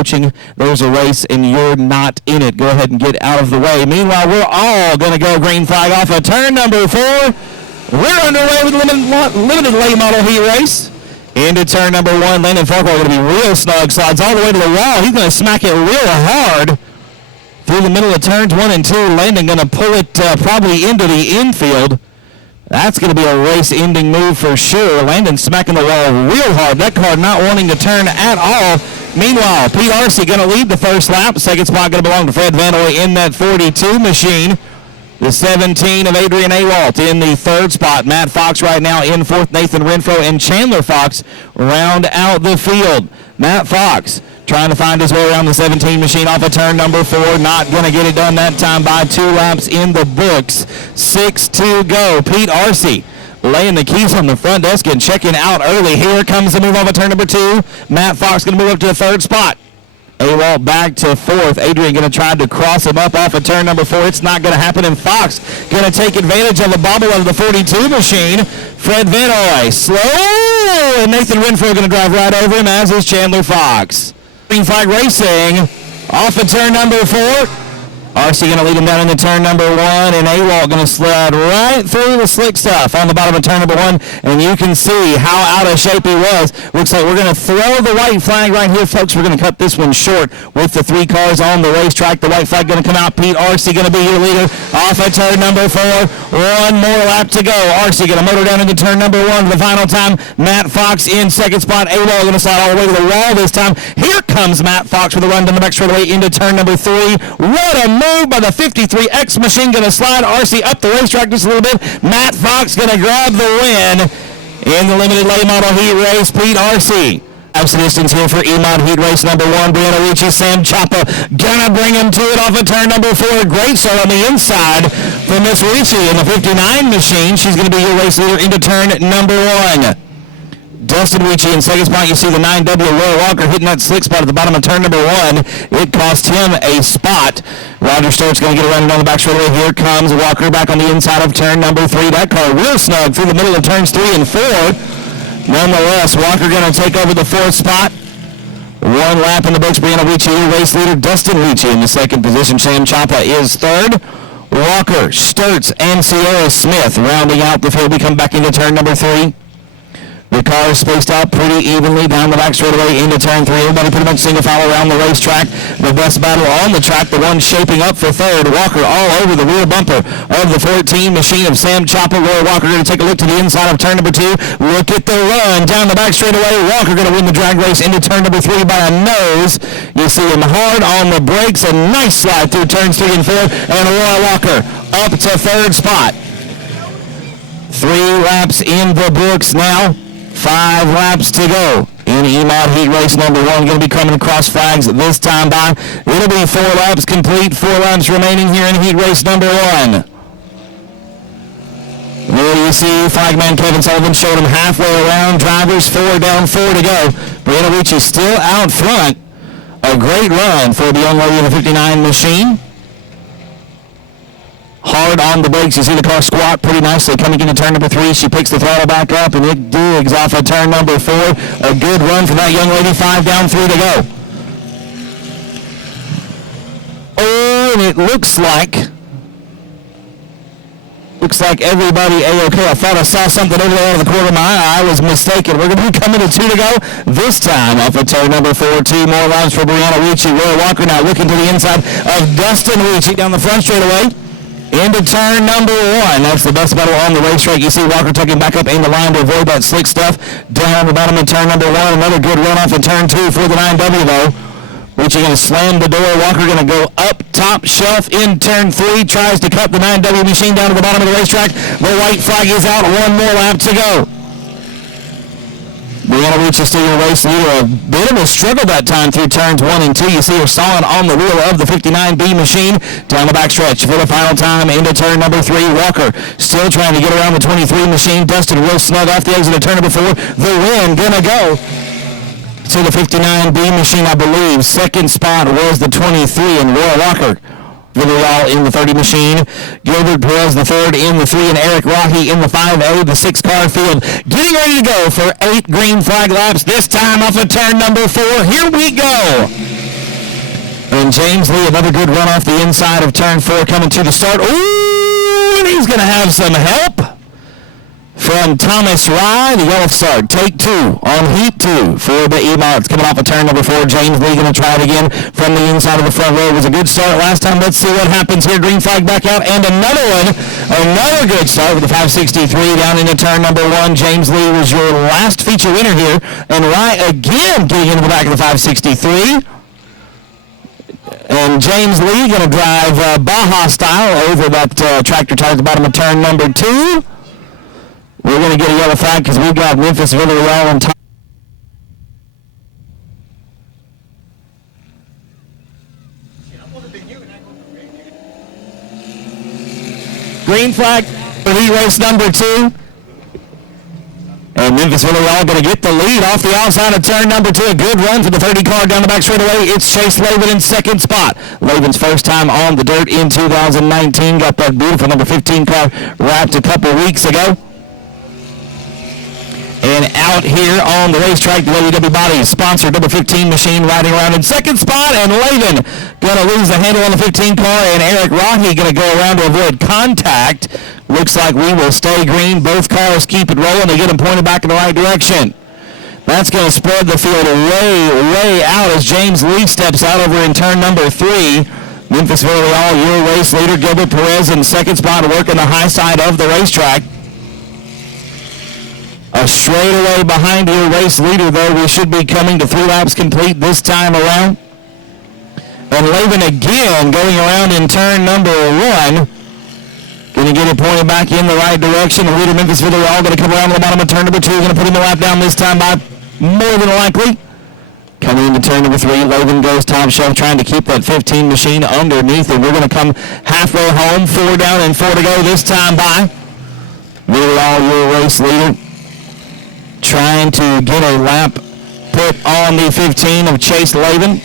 coaching, there's a race, and you're not in it. Go ahead and get out of the way. Meanwhile, we're all going to go green flag off of turn number 4. We're underway with limited late model heat race. Into turn number 1, Landon Farquhar going to be real snug. Slides all the way to the wall. He's going to smack it real hard through the middle of turns 1 and 2. Landon going to pull it probably into the infield. That's going to be a race-ending move for sure. Landon smacking the wall real hard. That car not wanting to turn at all. Meanwhile, Pete Arcee going to lead the first lap. Second spot going to belong to Fred Vanoy in that 42 machine. The 17 of Adrian Awalt in the third spot. Matt Fox right now in fourth. Nathan Renfro and Chandler Fox round out the field. Matt Fox trying to find his way around the 17 machine off of turn number 4. Not going to get it done that time by 2 laps in the books. 6 to go. Pete Arcee laying the keys on the front desk and checking out early. Here comes the move off of turn number 2. Matt Fox going to move up to the third spot. Awalt back to fourth. Adrian going to try to cross him up off of turn number 4. It's not going to happen, and Fox going to take advantage of the bobble of the 42 machine. Fred Vanoy slow, and Nathan Renfro going to drive right over him, as is Chandler Fox. Green flag racing off of turn number 4. Arcee going to lead him down into turn number 1, and Awalt going to slide right through the slick stuff on the bottom of turn number 1, and you can see how out of shape he was. Looks like we're going to throw the white flag right here, folks. We're going to cut this one short with the 3 cars on the racetrack. The white flag going to come out. Pete Arcee going to be your leader off of turn number 4. One more lap to go. Arcee going to motor down into turn number 1 for the final time. Matt Fox in second spot. Awalt going to slide all the way to the wall this time. Here comes Matt Fox with a run down the back straightaway into turn number 3. What a move by the 53X machine. Going to slide Arcee up the racetrack just a little bit. Matt Fox going to grab the win in the limited late model heat race. Pete Arcee. Abs distance here for E-Mod heat race number 1. Brianna Ricci, Sam Chapa gonna bring him to it off of turn number 4. Great start on the inside for Miss Ricci in the 59 machine. She's going to be your race leader into turn number 1. Dustin Ricci in second spot. You see the 9W Roy Walker hitting that slick spot at the bottom of turn number 1. It cost him a spot. Roger Stewart's going to get a run down the back straightaway. Here comes Walker back on the inside of turn number 3. That car real snug through the middle of turns 3 and 4. Nonetheless, Walker going to take over the 4th spot. 1 lap in the books. Brianna Ricci, your race leader. Dustin Ricci in the 2nd position. Sam Chapa is 3rd. Walker, Sturts, and Sierra Smith rounding out the field. We come back into turn number 3. The car is spaced out pretty evenly down the back straightaway into turn 3. Everybody pretty much single file around the racetrack. The best battle on the track, the one shaping up for 3rd. Walker all over the rear bumper of the 14 machine of Sam Chapa. Roy Walker going to take a look to the inside of turn number 2. Look at the run down the back straightaway. Walker going to win the drag race into turn number 3 by a nose. You see him hard on the brakes. A nice slide through turns 3 and 4. And Roy Walker up to 3rd spot. 3 laps in the books now. 5 laps to go in E-Mod heat race number 1. Going to be coming across flags this time by. It'll be 4 laps complete. 4 laps remaining here in heat race number 1. There you see flagman Kevin Sullivan showed him halfway around. Drivers 4 down, 4 to go. Brianna Ricci still out front. A great run for the young lady in the 59 machine. Hard on the brakes. You see the car squat pretty nicely coming into turn number 3. She picks the throttle back up and it digs off of turn number 4. A good run for that young lady. 5 down, 3 to go. Oh, and it looks like everybody A-OK. I thought I saw something over there out of the corner of my eye. I was mistaken. We're going to be coming to 2 to go. This time off of turn number 4. 2 more laps for Brianna Ricci. Roy Walker now looking to the inside of Dustin Ricci down the front straightaway. Into turn number 1. That's the best battle on the racetrack. You see Walker tucking back up in the line to avoid that slick stuff. Down the bottom of turn number 1. Another good run off of turn 2 for the 9W though. Ricci going to slam the door. Walker going to go up top shelf in turn 3. Tries to cut the 9W machine down to the bottom of the racetrack. The white flag is out. 1 more lap to go. Brianna Ricci still your race leader. A bit of a struggle that time through turns 1 and 2. You see her solid on the wheel of the 59B machine down the backstretch for the final time into turn number 3. Walker still trying to get around the 23 machine. Dustin real snug off the exit of turn number 4. The win gonna go to the 59B machine, I believe. Second spot was the 23 and Roy Walker. Villarreal in the 30 machine. Gilbert Perez the 3rd in the 3 and Eric Rahi in the 5A, the 6-car field. Getting ready to go for 8 green flag laps, this time off of turn number 4. Here we go. And James Lee, another good run off the inside of turn 4 coming to the start. Ooh, and he's going to have some help from Thomas Rye, the yellow start. Take 2 on heat 2 for the E-Mods. Coming off of turn number 4, James Lee going to try it again from the inside of the front row. It was a good start last time. Let's see what happens here. Green flag back out, and another one. Another good start with the 563 down into turn number 1. James Lee was your last feature winner here, and Rye again getting into the back of the 563. And James Lee going to drive Baja style over that tractor tire at the bottom of turn number 2. We're going to get a yellow flag because we've got Memphis Villarreal on top. Green flag for heat race number 2. And Memphis Villarreal going to get the lead off the outside of turn number 2. A good run for the 30 car down the back straightaway. It's Chase Levine in second spot. Levine's first time on the dirt in 2019. Got that beautiful number 15 car wrapped a couple weeks ago. And out here on the racetrack, the WW Bodies sponsored number 15 machine riding around in second spot, and Levine going to lose the handle on the 15 car, and Eric Rocky going to go around to avoid contact. Looks like we will stay green. Both cars keep it rolling. They get them pointed back in the right direction. That's going to spread the field way out as James Lee steps out over in turn number 3. Memphis Villarreal, your race leader, Gilbert Perez in second spot, working the high side of the racetrack. A straightaway behind your race leader, though. We should be coming to 3 laps complete this time around. And Levine again going around in turn number 1. Going to get it pointed back in the right direction. The leader, Memphis Villarreal, going to come around to the bottom of turn number 2. Going to put him a lap down this time by more than likely. Coming into turn number 3, Levine goes top shelf, trying to keep that 15 machine underneath. And we're going to come halfway home. 4 down and 4 to go this time by. Villarreal, your race leader, trying to get a lap put on the 15 of Chase Levine.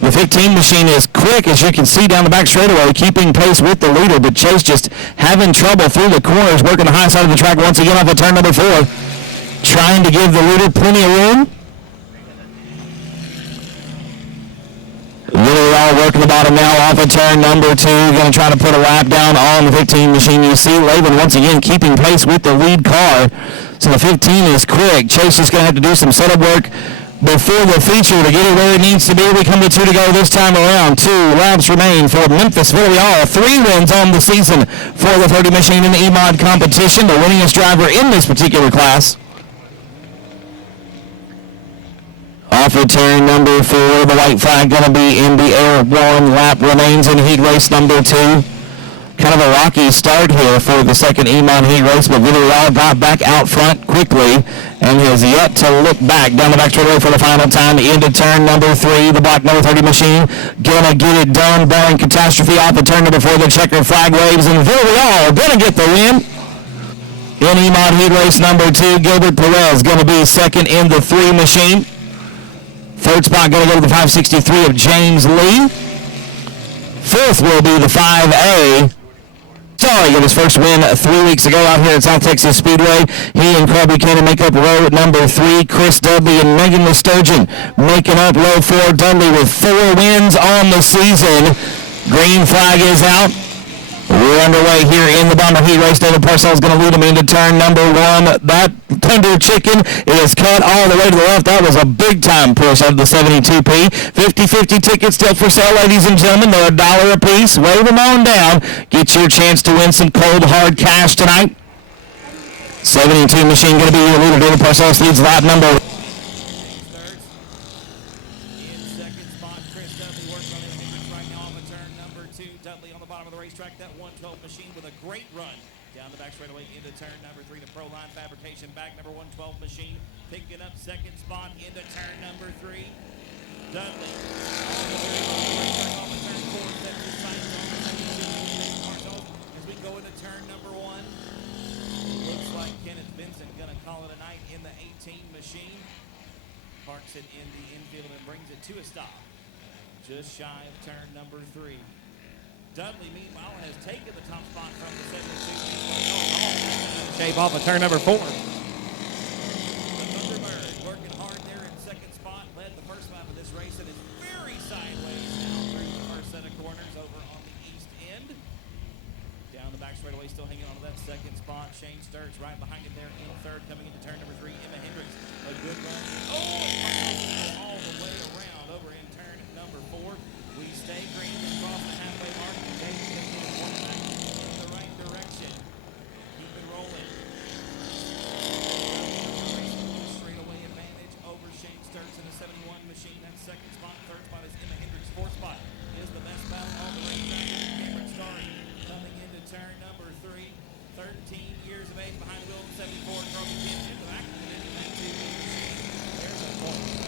The 15 machine is quick, as you can see down the back straightaway, keeping pace with the leader, but Chase just having trouble through the corners, working the high side of the track once again off of turn number 4, trying to give the leader plenty of room. Villarreal working the bottom now off of turn number 2. Going to try to put a lap down on the 15 machine. You see Levine once again keeping pace with the lead car. So the 15 is quick. Chase is going to have to do some setup work before the feature to get it where it needs to be. We come to 2 to go this time around. 2 laps remain for Memphis Villarreal. 3 wins on the season for the 30 machine in the E-Mod competition. The winningest driver in this particular class. Off of turn number 4, the white flag going to be in the air. 1 lap remains in heat race number 2. Kind of a rocky start here for the second E-Mod heat race, but Villarreal got back out front quickly and has yet to look back down the back straightaway for the final time into turn number 3. The black number 30 machine gonna get it done, barring catastrophe off of turn number 4. The checker flag waves, and Villarreal gonna get the win. In E-Mod heat race number 2, Gilbert Perez gonna be second in the 3 machine. Third spot gonna go to the 563 of James Lee. Fourth will be the 5A. Sorry, got his first win 3 weeks ago out here at South Texas Speedway. He and Carl Buchanan make up row number 3. Chris Dudley and Megan Sturgeon making up row 4. Dudley with 4 wins on the season. Green flag is out. We're underway here in the bomber heat race. David Parcells is going to lead him into turn number 1. That Thunder Chicken is cut all the way to the left. That was a big-time push out of the 72P. 50-50 tickets still for sale, ladies and gentlemen. They're $1 a piece. Wave them on down. Get your chance to win some cold, hard cash tonight. 72 machine going to be your leader. David Parcells leads lap number 1. Dudley on the bottom of the racetrack, that 112 machine with a great run down the back straightaway into turn number 3. The Proline Fabrication back number 112 machine picking up second spot into turn number 3. Dudley on the turn 4, sets his sights on the second as we go into turn number 1. Looks like Kenneth Benson going to call it a night in the 18 machine. Parks it in the infield and brings it to a stop just shy of turn number 3. Dudley, meanwhile, has taken the top spot from the 72. Shape off of turn number 4. The Thunderbird working hard there in second spot, led the first lap of this race and is very sideways now. still hanging on to that second spot. Shane Sturts right behind it there in third. Coming into turn number 3, Emma Hendricks. A good run. Oh, it's all the way around over in turn number 4. We stay green and cross the halfway mark. And Dave's going to get one back in the right direction. Keep it rolling. Straightaway advantage over Shane Sturts in the 71 machine. That's second spot. Third spot is Emma Hendricks. Fourth spot is the best battle on the racetrack. Cameron Starry coming into turn number 3. 13 years of age behind the wheel of 74. Trophy Kim into the back. And into that 2 machine. There's a point.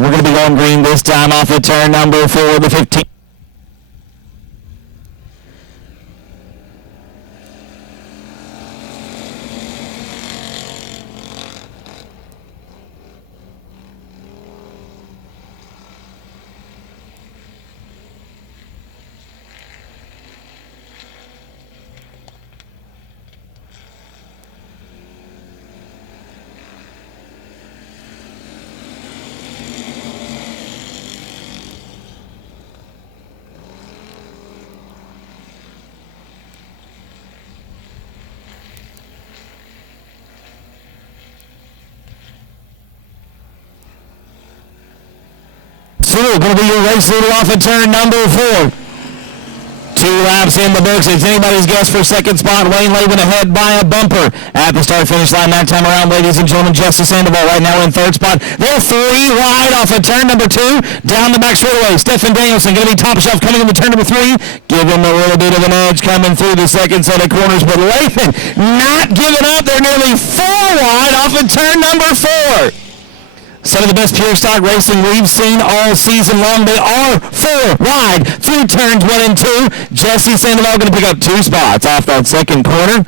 We're going to be going green this time off of turn number 4, the 15. Going to be your race leader off of turn number 4. 2 laps in the books. It's anybody's guess for second spot. Wayne Levine ahead by a bumper at the start-finish line. That time around, ladies and gentlemen, Jesse Sandoval right now in third spot. They're 3 wide off of turn number 2. Down the back straightaway, Stephen Danielson going to be top shelf coming into turn number 3. Give him a little bit of an edge coming through the second set of corners. But Levine not giving up. They're nearly 4 wide off of turn number 4. Some of the best pure stock racing we've seen all season long. They are 4 wide through turns 1 and 2. Jesse Sandoval going to pick up 2 spots off that second corner.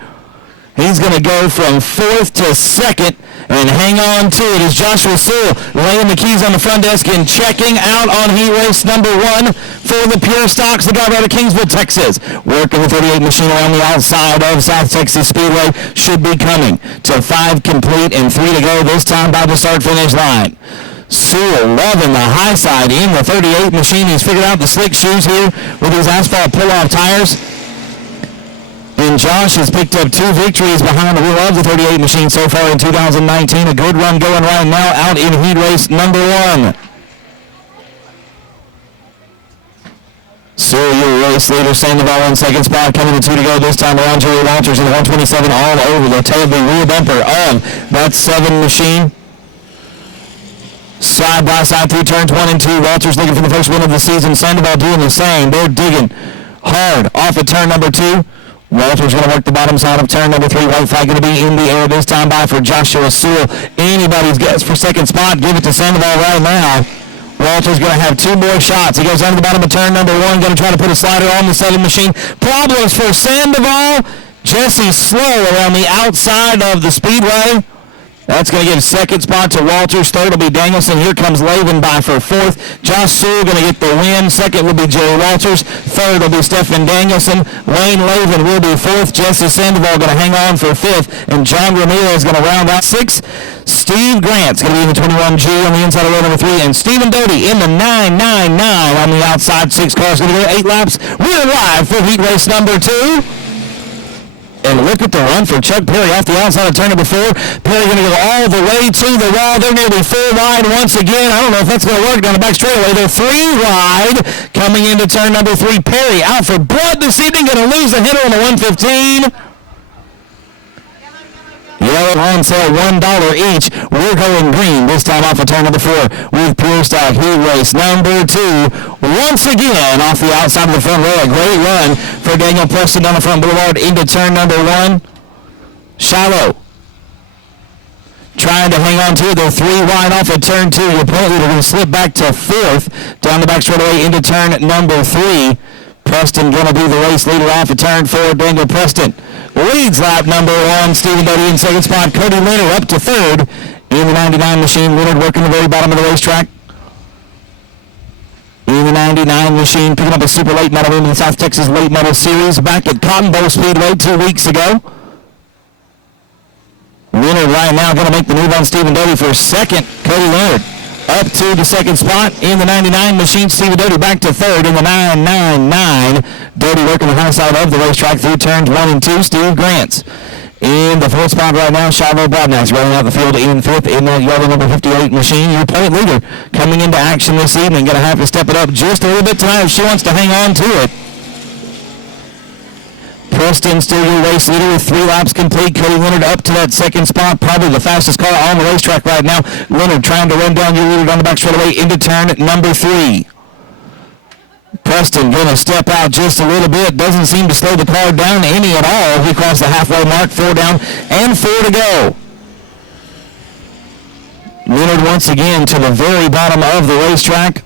He's going to go from 4th to 2nd and hang on to it as Joshua Sewell laying the keys on the front desk and checking out on heat race number 1 for the pure stocks. The guy out of Kingsville, Texas, working the 38 machine around the outside of South Texas Speedway, should be coming to 5 complete and 3 to go this time by the start-finish line. Sewell loving the high side in the 38 machine. He's figured out the slick shoes here with his asphalt pull-off tires. And Josh has picked up 2 victories behind the wheel of the 38 machine so far in 2019. A good run going right now out in heat race number 1. Sewell, your race leader, Sandoval in second spot, coming to 2 to go this time around. Jerry Walters in the 127 all over the tail of the rear bumper of that 7 machine. Side by side through turns 1 and 2. Walters looking for the first win of the season. Sandoval doing the same. They're digging hard off of turn number 2. Walters going to work the bottom side of turn number 3. White flag going to be in the air this time by for Joshua Sewell. Anybody's guess for second spot. Give it to Sandoval right now. Walters going to have 2 more shots. He goes down to the bottom of turn number 1. Going to try to put a slider on the 7 machine. Problems for Sandoval. Jesse slow around the outside of the speedway That's going to give second spot to Walters. Third will be Danielson. Here comes Levine by for fourth. Josh Sewell going to get the win. Second will be Jerry Walters. Third will be Stephen Danielson. Wayne Levine will be fourth. Jesse Sandoval going to hang on for fifth. And John Ramirez is going to round out sixth. Steve Grant's going to be in the 21G on the inside of row number 3. And Stephen Doty in the 999 on the outside. 6 cars going to go 8 laps. We're live for heat race number 2. And look at the run for Chuck Perry off the outside of turn number 4. Perry going to go all the way to the wall. They're nearly 4 wide once again. I don't know if that's going to work down the back straightaway. They're 3 wide coming into turn number 3. Perry out for blood this evening. Going to lose the header on the 115. Yellow on sale, $1 each. We're going green this time off of turn number 4 with Pure Stock Heat Race number 2. Once again off the outside of the front row. A great run for Daniel Preston down the front boulevard into turn number 1. Shallow trying to hang on to it. They're 3 wide off of turn 2. Your point leader going to slip back to 4th down the back straightaway into turn number 3. Preston going to be the race leader off of turn 4. Daniel Preston leads lap number 1. Stephen Doty in second spot. Cody Leonard up to 3rd in the 99 machine. Leonard working the very bottom of the racetrack. In the 99 machine, picking up a super late medal in the South Texas Late Medal Series back at Cotton Bowl Speedway 2 weeks ago. Leonard right now going to make the move on Stephen Doty for second. Cody Leonard up to the second spot in the 99 machine. Stephen Doty back to 3rd in the 999. Doty working the high side of the racetrack through turns 1 and 2. Steve Grant's in the 4th spot right now. Shiloh Brodnax running out the field in 5th in that yellow number 58 machine. Your point leader coming into action this evening. Going to have to step it up just a little bit tonight if she wants to hang on to it. Preston still your race leader with 3 laps complete. Cody Leonard up to that second spot. Probably the fastest car on the racetrack right now. Leonard trying to run down your leader down the back straightaway into turn number 3. Preston going to step out just a little bit. Doesn't seem to slow the car down any at all. He crossed the halfway mark. 4 down and 4 to go. Leonard once again to the very bottom of the racetrack.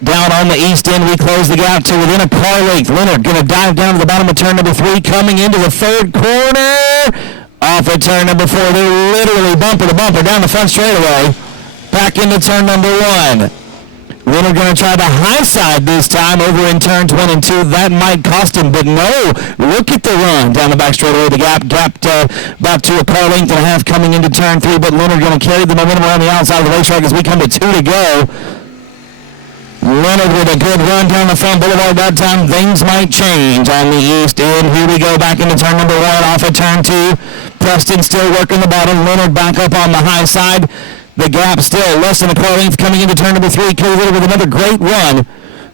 Down on the east end, we close the gap to within a car length. Leonard going to dive down to the bottom of turn number 3, coming into the 3rd corner. Off of turn number 4, they're literally bumper to bumper down the front straightaway. Back into turn number 1. Leonard going to try the high side this time over in turns 1 and 2. That might cost him, but no. Look at the run down the back straightaway. The gap gapped about to a car length and a half coming into turn 3, but Leonard going to carry the momentum around the outside of the racetrack as we come to 2 to go. Leonard with a good run down the front boulevard that time. Things might change on the east end. Here we go back into turn number 1 off of turn 2. Preston still working the bottom. Leonard back up on the high side. The gap still less than a car length coming into turn number 3. Cody Leonard with another great run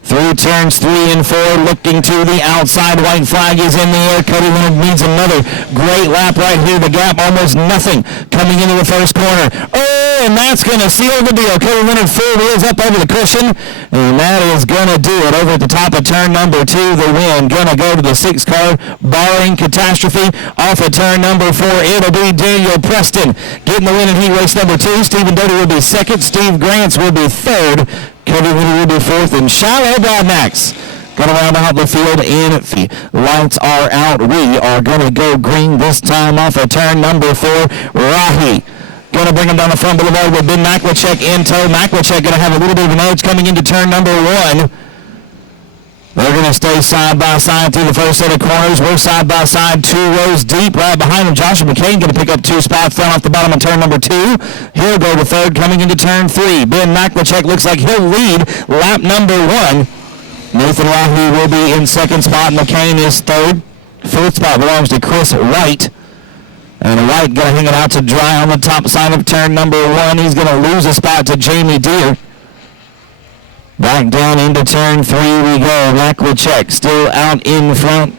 through turns 3 and 4, looking to the outside. White flag is in the air. Cody Leonard needs another great lap right here. The gap almost nothing coming into the first corner. Oh, and that's going to seal the deal. Cody Leonard 4 wheels up over the cushion, and that is going to do it over at the top of turn number 2. The win going to go to the 6th car, barring catastrophe. Off of turn number 4, it'll be Daniel Preston getting the win in heat race number 2. Stephen Doty will be 2nd. Steve Grant's will be 3rd. Cody Leonard will be 4th, and Shiloh Brodnax going to round out the field in fee. Lights are out. We are going to go green this time off of turn number 4. Rahi going to bring him down the front boulevard with Ben Maklachek in tow. Maklachek going to have a little bit of an edge coming into turn number 1. They're going to stay side by side through the first set of corners. We're side by side, 2 rows deep. Right behind him, Joshua McCain going to pick up 2 spots down off the bottom of turn number 2. He'll go to 3rd coming into turn 3. Ben Maklachek looks like he'll lead lap number 1. Nathan Rahi will be in 2nd spot. McCain is 3rd. 4th spot belongs to Chris White. And White going to hang it out to dry on the top side of turn number 1. He's going to lose a spot to Jamie Deere. Back down into turn 3 we go. Maklachek still out in front.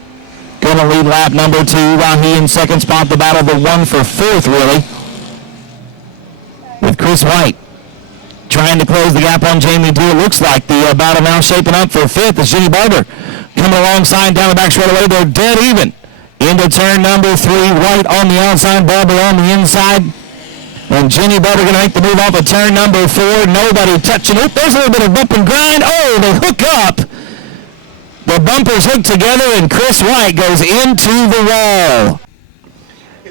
Going to lead lap number 2. Rahi in 2nd spot. The battle, the 1 for 4th, really. With Chris White trying to close the gap on Jamie Deere. Looks like the battle now shaping up for 5th is Jenny Barber coming alongside down the back straightaway. They're dead even. Into turn number 3. White on the outside. Barber on the inside. And Jenny Barber going to make the move off of turn number 4. Nobody touching it. There's a little bit of bump and grind. Oh, they hook up. The bumpers hook together, and Chris White goes into the wall.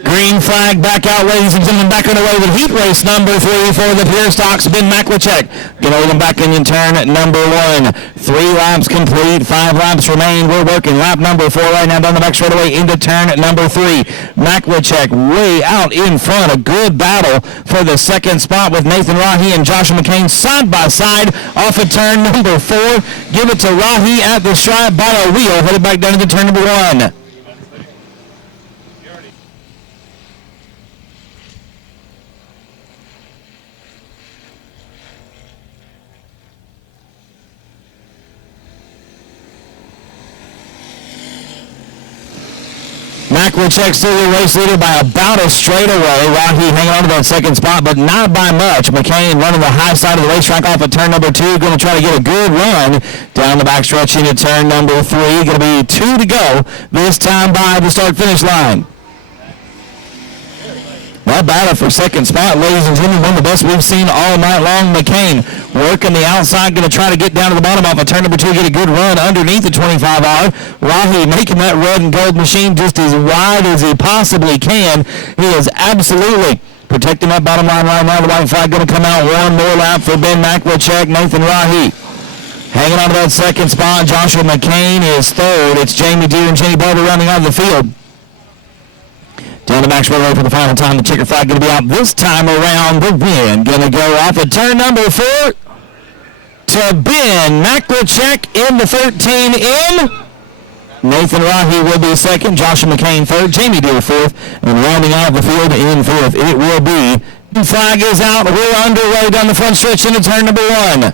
Green flag back out, ladies and gentlemen, back underway with heat race number 3 for the Pure Stocks. Ben Maklachek gonna lead them back in turn number 1. 3 laps complete, 5 laps remain. We're working lap number 4 right now down the back straightaway into turn number 3. Maklachek way out in front. A good battle for the second spot with Nathan Rahi and Joshua McCain side by side off of turn number 4. Give it to Rahi at the stripe by a wheel. Headed back down into turn number 1. Maklachek still the race leader by about a straightaway. Rahi hanging on to that second spot, but not by much. McCain running the high side of the racetrack off of turn number 2. Going to try to get a good run down the backstretch into turn number 3. Going to be 2 to go this time by the start-finish line. That battle for second spot, ladies and gentlemen, one of the best we've seen all night long. McCain working the outside, going to try to get down to the bottom off of turn number 2, get a good run underneath the 25R. Rahi making that red and gold machine just as wide as he possibly can. He is absolutely protecting that bottom line right now. The white flag going to come out. One more lap for Ben Maklachek. Nathan Rahi hanging on to that second spot. Joshua McCain is third. It's Jamie Deere and Jenny Barber rounding out the field. Down the back straightaway for the final time. The checker flag going to be out this time around. The win going to go off at turn number 4 to Ben Maklachek in the 13 in. Nathan Rahi will be second. Joshua McCain third. Jamie Deere fourth. And rounding out the field in fourth, it will be. The flag is out. We're underway down the front stretch into turn number 1.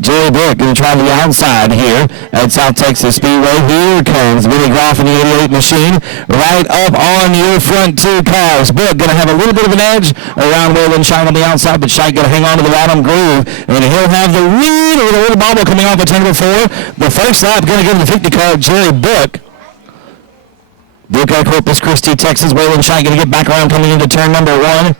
Jerry Book going to try the outside here at South Texas Speedway. Here comes Billy Groff in the 88 machine right up on your front 2 cars. Book going to have a little bit of an edge around Waylon Shite on the outside, but Shite going to hang on to the bottom groove, and he'll have the lead with a little bobble coming off of turn number 4. The first lap going to go to the 50 car, Jerry Book. Book out of Corpus Christi, Texas. Waylon Shite going to get back around coming into turn number 1.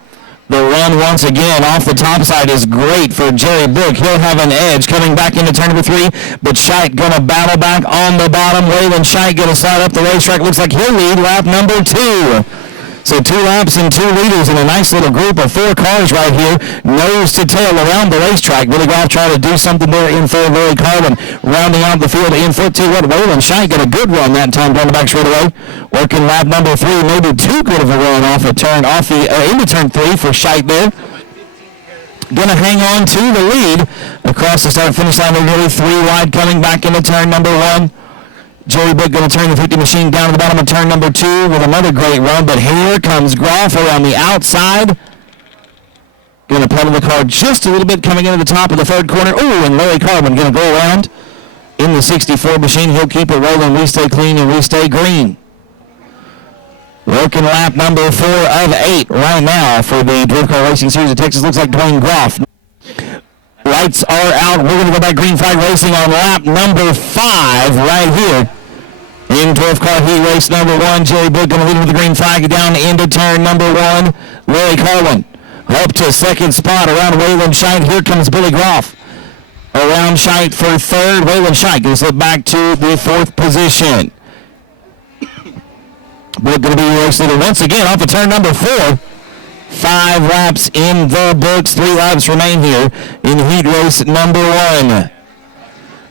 The run once again off the top side is great for Jerry Book. He'll have an edge coming back into turn number 3, but Shite going to battle back on the bottom. Waylon Shite going to slide up the racetrack. Looks like he'll lead lap number 2. So 2 laps and 2 leaders in a nice little group of 4 cars right here, nose to tail around the racetrack. Billy Goff trying to do something there in third. Lily Carlin rounding out the field in foot 2. Waylon Shite got a good run that time down the back straightaway. Working lap number 3, maybe too good of a run into turn 3 for Shite there. Going to hang on to the lead across the start-finish line. They're nearly 3 wide coming back into turn number 1. Jerry Book going to turn the 50 machine down to the bottom of turn number 2 with another great run, but here comes Groff around the outside. Going to pedal the car just a little bit coming into the top of the third corner. Oh, and Larry Carman going to go around in the 64 machine. He'll keep it rolling. We stay clean and we stay green. Working lap number 4 of 8 right now for the Drift Car Racing Series of Texas. Looks like Dwayne Groff. Lights are out. We're going to go back green flag racing on lap number 5 right here. In 12 car heat race number 1, Jerry Book going to lead with the green flag down into turn number 1. Larry Carlin up to second spot around Waylon Shite. Here comes Billy Groff. Around Shite for third. Waylon Shite going to slip back to the 4th position. Book going to be race leader once again off of turn number 4. 5 laps in the books. 3 laps remain here in heat race number 1.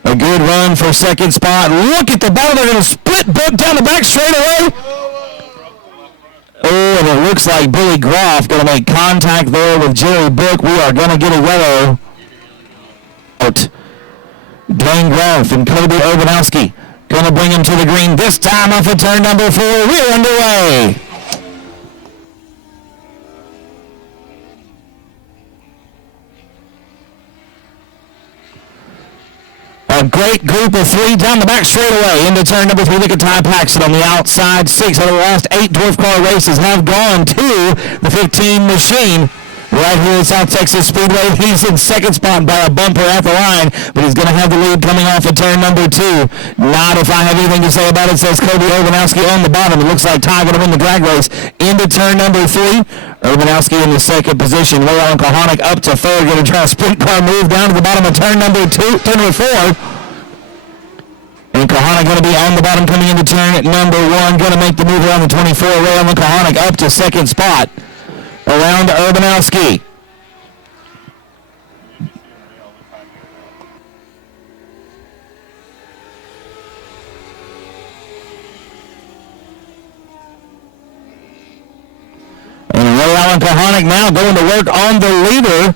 A good run for second spot. Look at the battle. They're going to split Book down the back straightaway. Oh, and it looks like Billy Groff going to make contact there with Jerry Book. We are going to get a yellow out. Dwayne Groff and Kobe Urbanowski going to bring him to the green this time off of turn number 4. We're underway. A great group of 3 down the back straightaway into turn number 3. Look at Ty Paxton on the outside. 6 out of the last 8 dwarf car races have gone to the 15 machine. Right here at South Texas Speedway. He's in second spot by a bumper at the line, but he's going to have the lead coming off of turn number 2. Not if I have anything to say about it, says Kobe Urbanowski on the bottom. It looks like Ty going to win the drag race into turn number 3. Urbanowski in the second position. Leon Kahanic up to third. Going to try a sprint car move down to the bottom of turn number 4. And Kahanic Kohanic going to be on the bottom coming into turn number 1. Going to make the move around the 24. Raylan Kohanic up to second spot around Urbanowski. And Raylan Kohanic now going to work on the leader.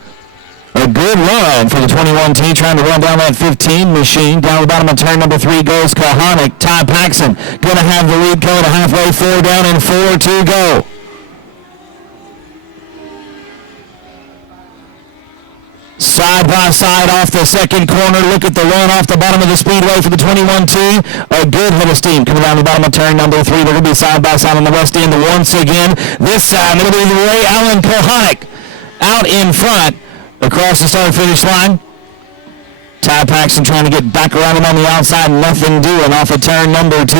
A good run for the 21T, trying to run down that 15 machine. Down the bottom of turn number 3 goes Kohanic. Ty Paxson going to have the lead going to halfway. 4 down and 4 to go. Side by side off the second corner. Look at the run off the bottom of the speedway for the 21T. A good head of steam coming down the bottom of turn number 3. They're going to be side by side on the west end once again. This time it'll be Ray Allen Kohanic out in front. Across the start-finish line. Ty Paxton trying to get back around him on the outside. Nothing doing off of turn number 2.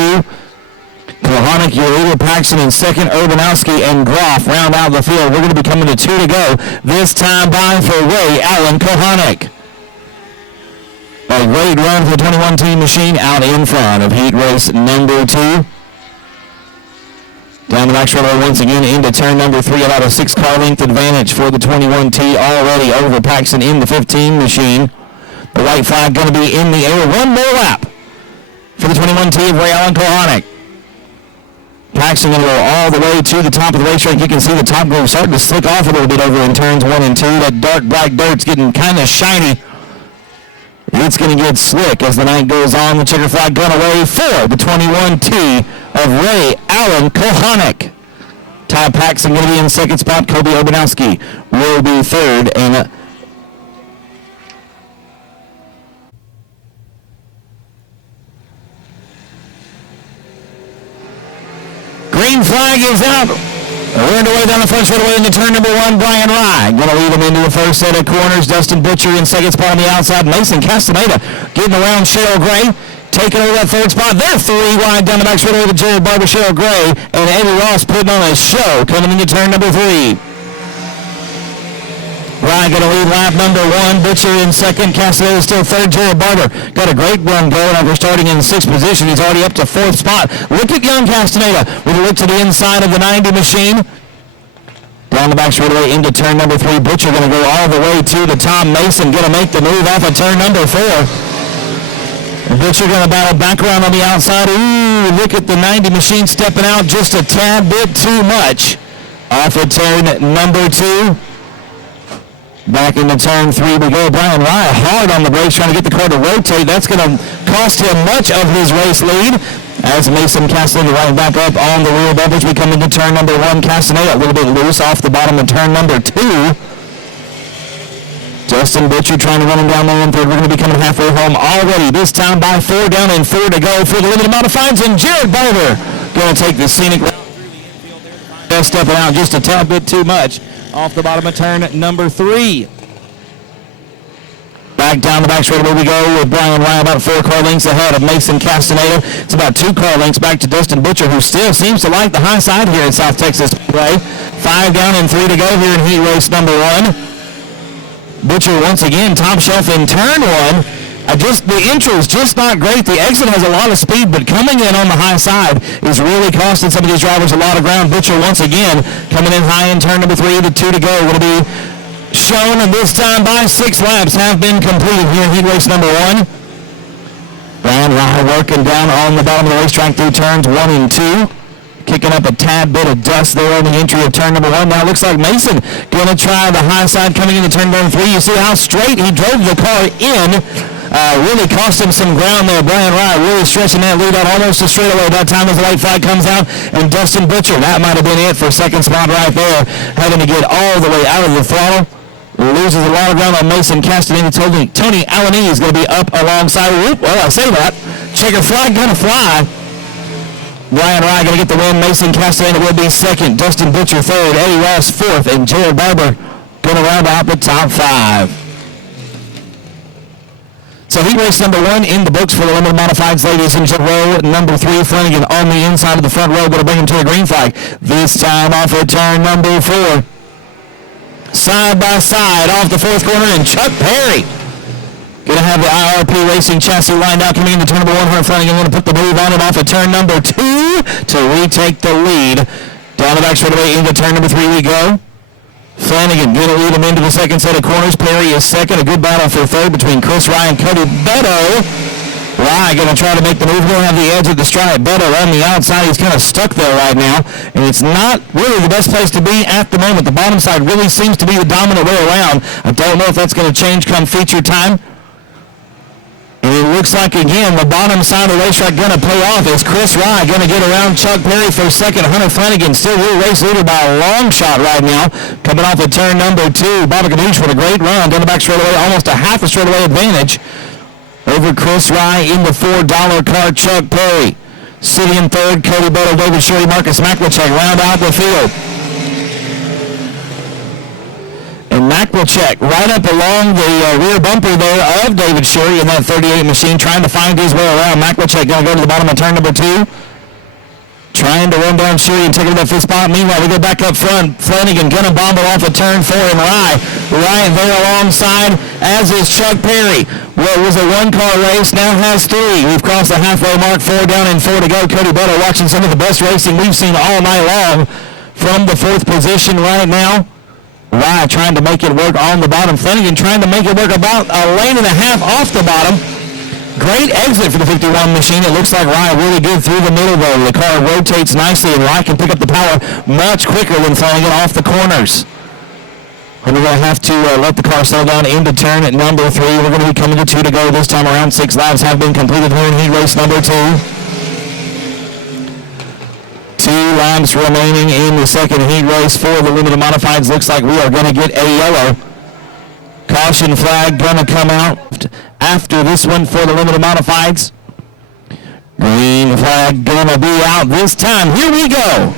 Kohanic, your leader, Paxton in second. Urbanowski and Groff round out the field. We're going to be coming to 2 to go. This time by for Ray Allen Kohanic. A great run for the 21 machine out in front of heat race number 2. Down the back straightaway once again into turn number 3. About a 6-car length advantage for the 21T already over Paxton in the 15 machine. The white flag going to be in the air. One more lap for the 21T of Ray Allen Kohanic. Paxton going to go all the way to the top of the racetrack. You can see the top groove starting to slick off a little bit over in turns 1 and 2. That dark black dirt's getting kind of shiny. It's going to get slick as the night goes on. The checker flag going away for the 21T of Ray Allen Kohanic. Ty Paxton going to be in second spot. Kobe Urbanowski will be third. And green flag is out. We're underway down the front straightaway into turn number 1. Brian Rye going to lead him into the first set of corners. Dustin Butcher in second spot on the outside. Mason Castaneda getting around Cheryl Gray. Taking over that third spot. They're 3 wide down the back straightaway to Jared Barber, Cheryl Gray, and Eddie Ross putting on a show coming into turn number 3. Rye going to lead lap number 1. Butcher in second. Castaneda still third. Jared Barber got a great run going after starting in 6th position. He's already up to 4th spot. Look at young Castaneda with a look to the inside of the 90 machine. Down the back straightaway into turn number 3. Butcher going to go all the way to the top. Mason going to make the move off of turn number 4. Butcher going to battle back around on the outside. Ooh, look at the 90 machine stepping out just a tad bit too much. Off of turn number 2. Back into turn 3 we go. Brian Rye hard on the brakes trying to get the car to rotate. That's going to cost him much of his race lead. As Mason Castaneda right back up on the rear bumpers. We come into turn number 1. Castaneda a little bit loose off the bottom of turn number 2. Justin Butcher trying to run him down there in third. We're going to be coming halfway home already. This time by 4 down and 4 to go for the limited modifieds. And Jared Barber going to take the scenic route through the infield there. Stepping out just a tad bit too much off the bottom of turn number 3. Back down the back straightaway we go with Brian Rye about 4 car lengths ahead of Mason Castaneda. It's about 2 car lengths back to Dustin Butcher, who still seems to like the high side here at South Texas Speedway. 5 down and 3 to go here in heat race number 1. Butcher once again top shelf in turn 1. The intro is just not great. The exit has a lot of speed, but coming in on the high side is really costing some of these drivers a lot of ground. Butcher once again coming in high in turn number 3. The 2 to go will be shown, and this time by 6 laps have been completed here in heat race number 1. Brian Rye working down on the bottom of the racetrack through turns 1 and 2. Kicking up a tad bit of dust there on the entry of turn number 1. Now it looks like Mason going to try the high side coming into turn number 3. You see how straight he drove the car in. Really cost him some ground there. Brian Rye really stretching that lead out almost to straightaway by the time as the white flag comes out. And Dustin Butcher, that might have been it for second spot right there. Having to get all the way out of the throttle. Loses a lot of ground on Mason Castaneda. Tony Alanese is going to be up alongside. Well, I say that. Checker flag going to fly. Brian Rye going to get the win. Mason Castaneda will be second. Dustin Butcher third. Eddie Ross fourth. And Jared Barber going to round out the top 5. So heat race number 1 in the books for the limited modifieds, ladies and gentlemen. Row number 3, Flanagan on the inside of the front row. Going to bring him to a green flag. This time off of turn number 4. Side by side off the 4th corner. And Chuck Perry Going to have the IRP Racing chassis lined out coming into turn number 1. Hunter Flanagan going to put the move on it off of turn number 2 to retake the lead. Down the back straightaway into turn number 3 we go. Flanagan going to lead him into the second set of corners. Perry is second. A good battle for third between Chris Rye and Cody Beto. Rye going to try to make the move. Going to have the edge of the stripe. Beto on the outside. He's kind of stuck there right now. And it's not really the best place to be at the moment. The bottom side really seems to be the dominant way around. I don't know if that's going to change come feature time. And it looks like, again, the bottom side of the racetrack going to play off. Is Chris Rye going to get around Chuck Perry for second? Hunter Flanagan still will race leader by a long shot right now. Coming off of turn number 2. Bobby Ganoush with a great run. Down the back straightaway, almost a half a straightaway advantage over Chris Rye in the $4 car, Chuck Perry. Sitting in third, Cody Beto, David Sherry, Marcus Maklachek round out the field. And Maklachek right up along the rear bumper there of David Sherry in that 38 machine, trying to find his way around. Maklachek going to go to the bottom of turn number 2. Trying to run down Sherry and take it to that fifth spot. Meanwhile, we go back up front. Flanagan going to bomb it off of turn 4 and Rye. Right there alongside, as is Chuck Perry. What was a one-car race now has 3. We've crossed the halfway mark, 4 down and 4 to go. Cody Beto watching some of the best racing we've seen all night long from the 4th position right now. Rye trying to make it work on the bottom. Flanagan trying to make it work about a lane and a half off the bottom. Great exit for the 51 machine. It looks like Rye really good through the middle, though. The car rotates nicely, and Rye can pick up the power much quicker than Flanagan off the corners. And we're going to have to let the car settle down into turn at number 3. We're going to be coming to 2 to go this time around. 6 laps have been completed here in heat race number 2. 2 laps remaining in the second heat race for the limited modifieds. Looks like we are going to get a yellow. Caution flag going to come out after this one for the limited modifieds. Green flag going to be out this time. Here we go.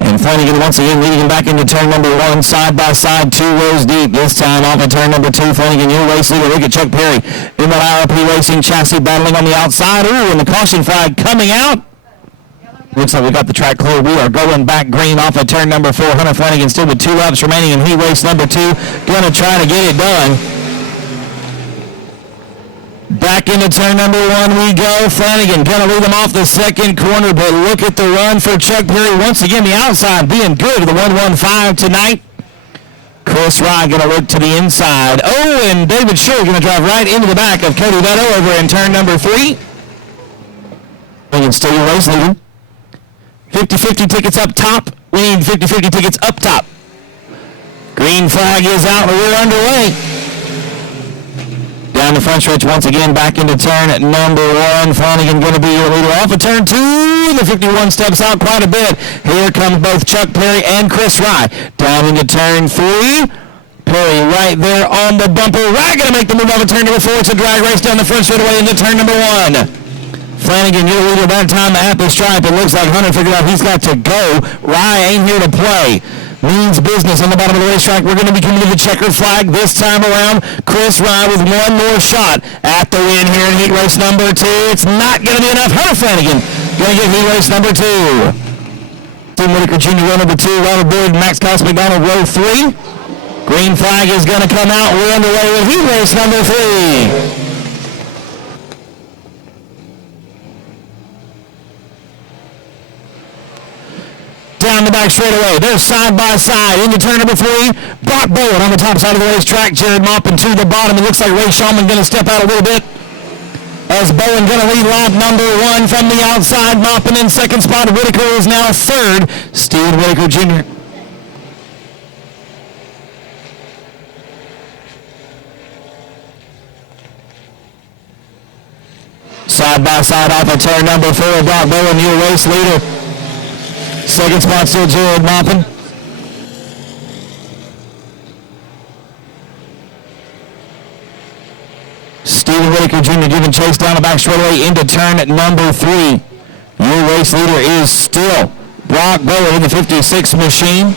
And Flanagan once again leading him back into turn number 1, side by side, 2 rows deep. This time off of turn number 2. Flanagan, your race leader. Look at Chuck Perry in that IRP Racing chassis battling on the outside. Ooh, and the caution flag coming out. Looks like we got the track clear. We are going back green off of turn number 4. Hunter Flanagan still with 2 laps remaining in heat race number 2. Going to try to get it done. Back into turn number 1 we go. Flanagan going to lead them off the second corner, but look at the run for Chuck Perry. Once again, the outside being good. The 115 tonight. Chris Rye going to look to the inside. Oh, and David Sherry going to drive right into the back of Cody Beto over in turn number 3. Flanagan still your race leader. 50-50 tickets up top. We need 50-50 tickets up top. Green flag is out and we're underway. Down the front stretch once again, back into turn at number 1. Flanagan going to be your leader off of turn 2. The 51 steps out quite a bit. Here comes both Chuck Perry and Chris Rye. Down into turn 3. Perry right there on the bumper. Rye going to make the move off of turn number 4. It's a drag race down the front straightaway into turn number 1. Flanagan, your leader that time at the stripe. It looks like Hunter figured out he's got to go. Rye ain't here to play. Means business on the bottom of the racetrack. We're going to be coming to the checkered flag this time around. Chris Rye with one more shot at the win here in heat race number 2. It's not going to be enough. Hunter Flanagan going to get heat race number 2. Tim Whitaker Jr. row number 2. Ronald Boyd, Max Cost McDonald row 3. Green flag is going to come out. We're underway with heat race number 3. Down the back straightaway. They're side by side into turn number 3. Brock Bowen on the top side of the racetrack. Jared Maupin to the bottom. It looks like Ray Shulman going to step out a little bit. As Bowen going to lead lap number 1 from the outside. Maupin in second spot. Whitaker is now third. Steven Whitaker Jr. Side by side off of turn number 4. Brock Bowen, your race leader. Second spot still Jared Maupin. Steven Whitaker Jr. giving chase down the back straightaway into turn at number 3. Your race leader is still Brock Bowen in the 56 machine.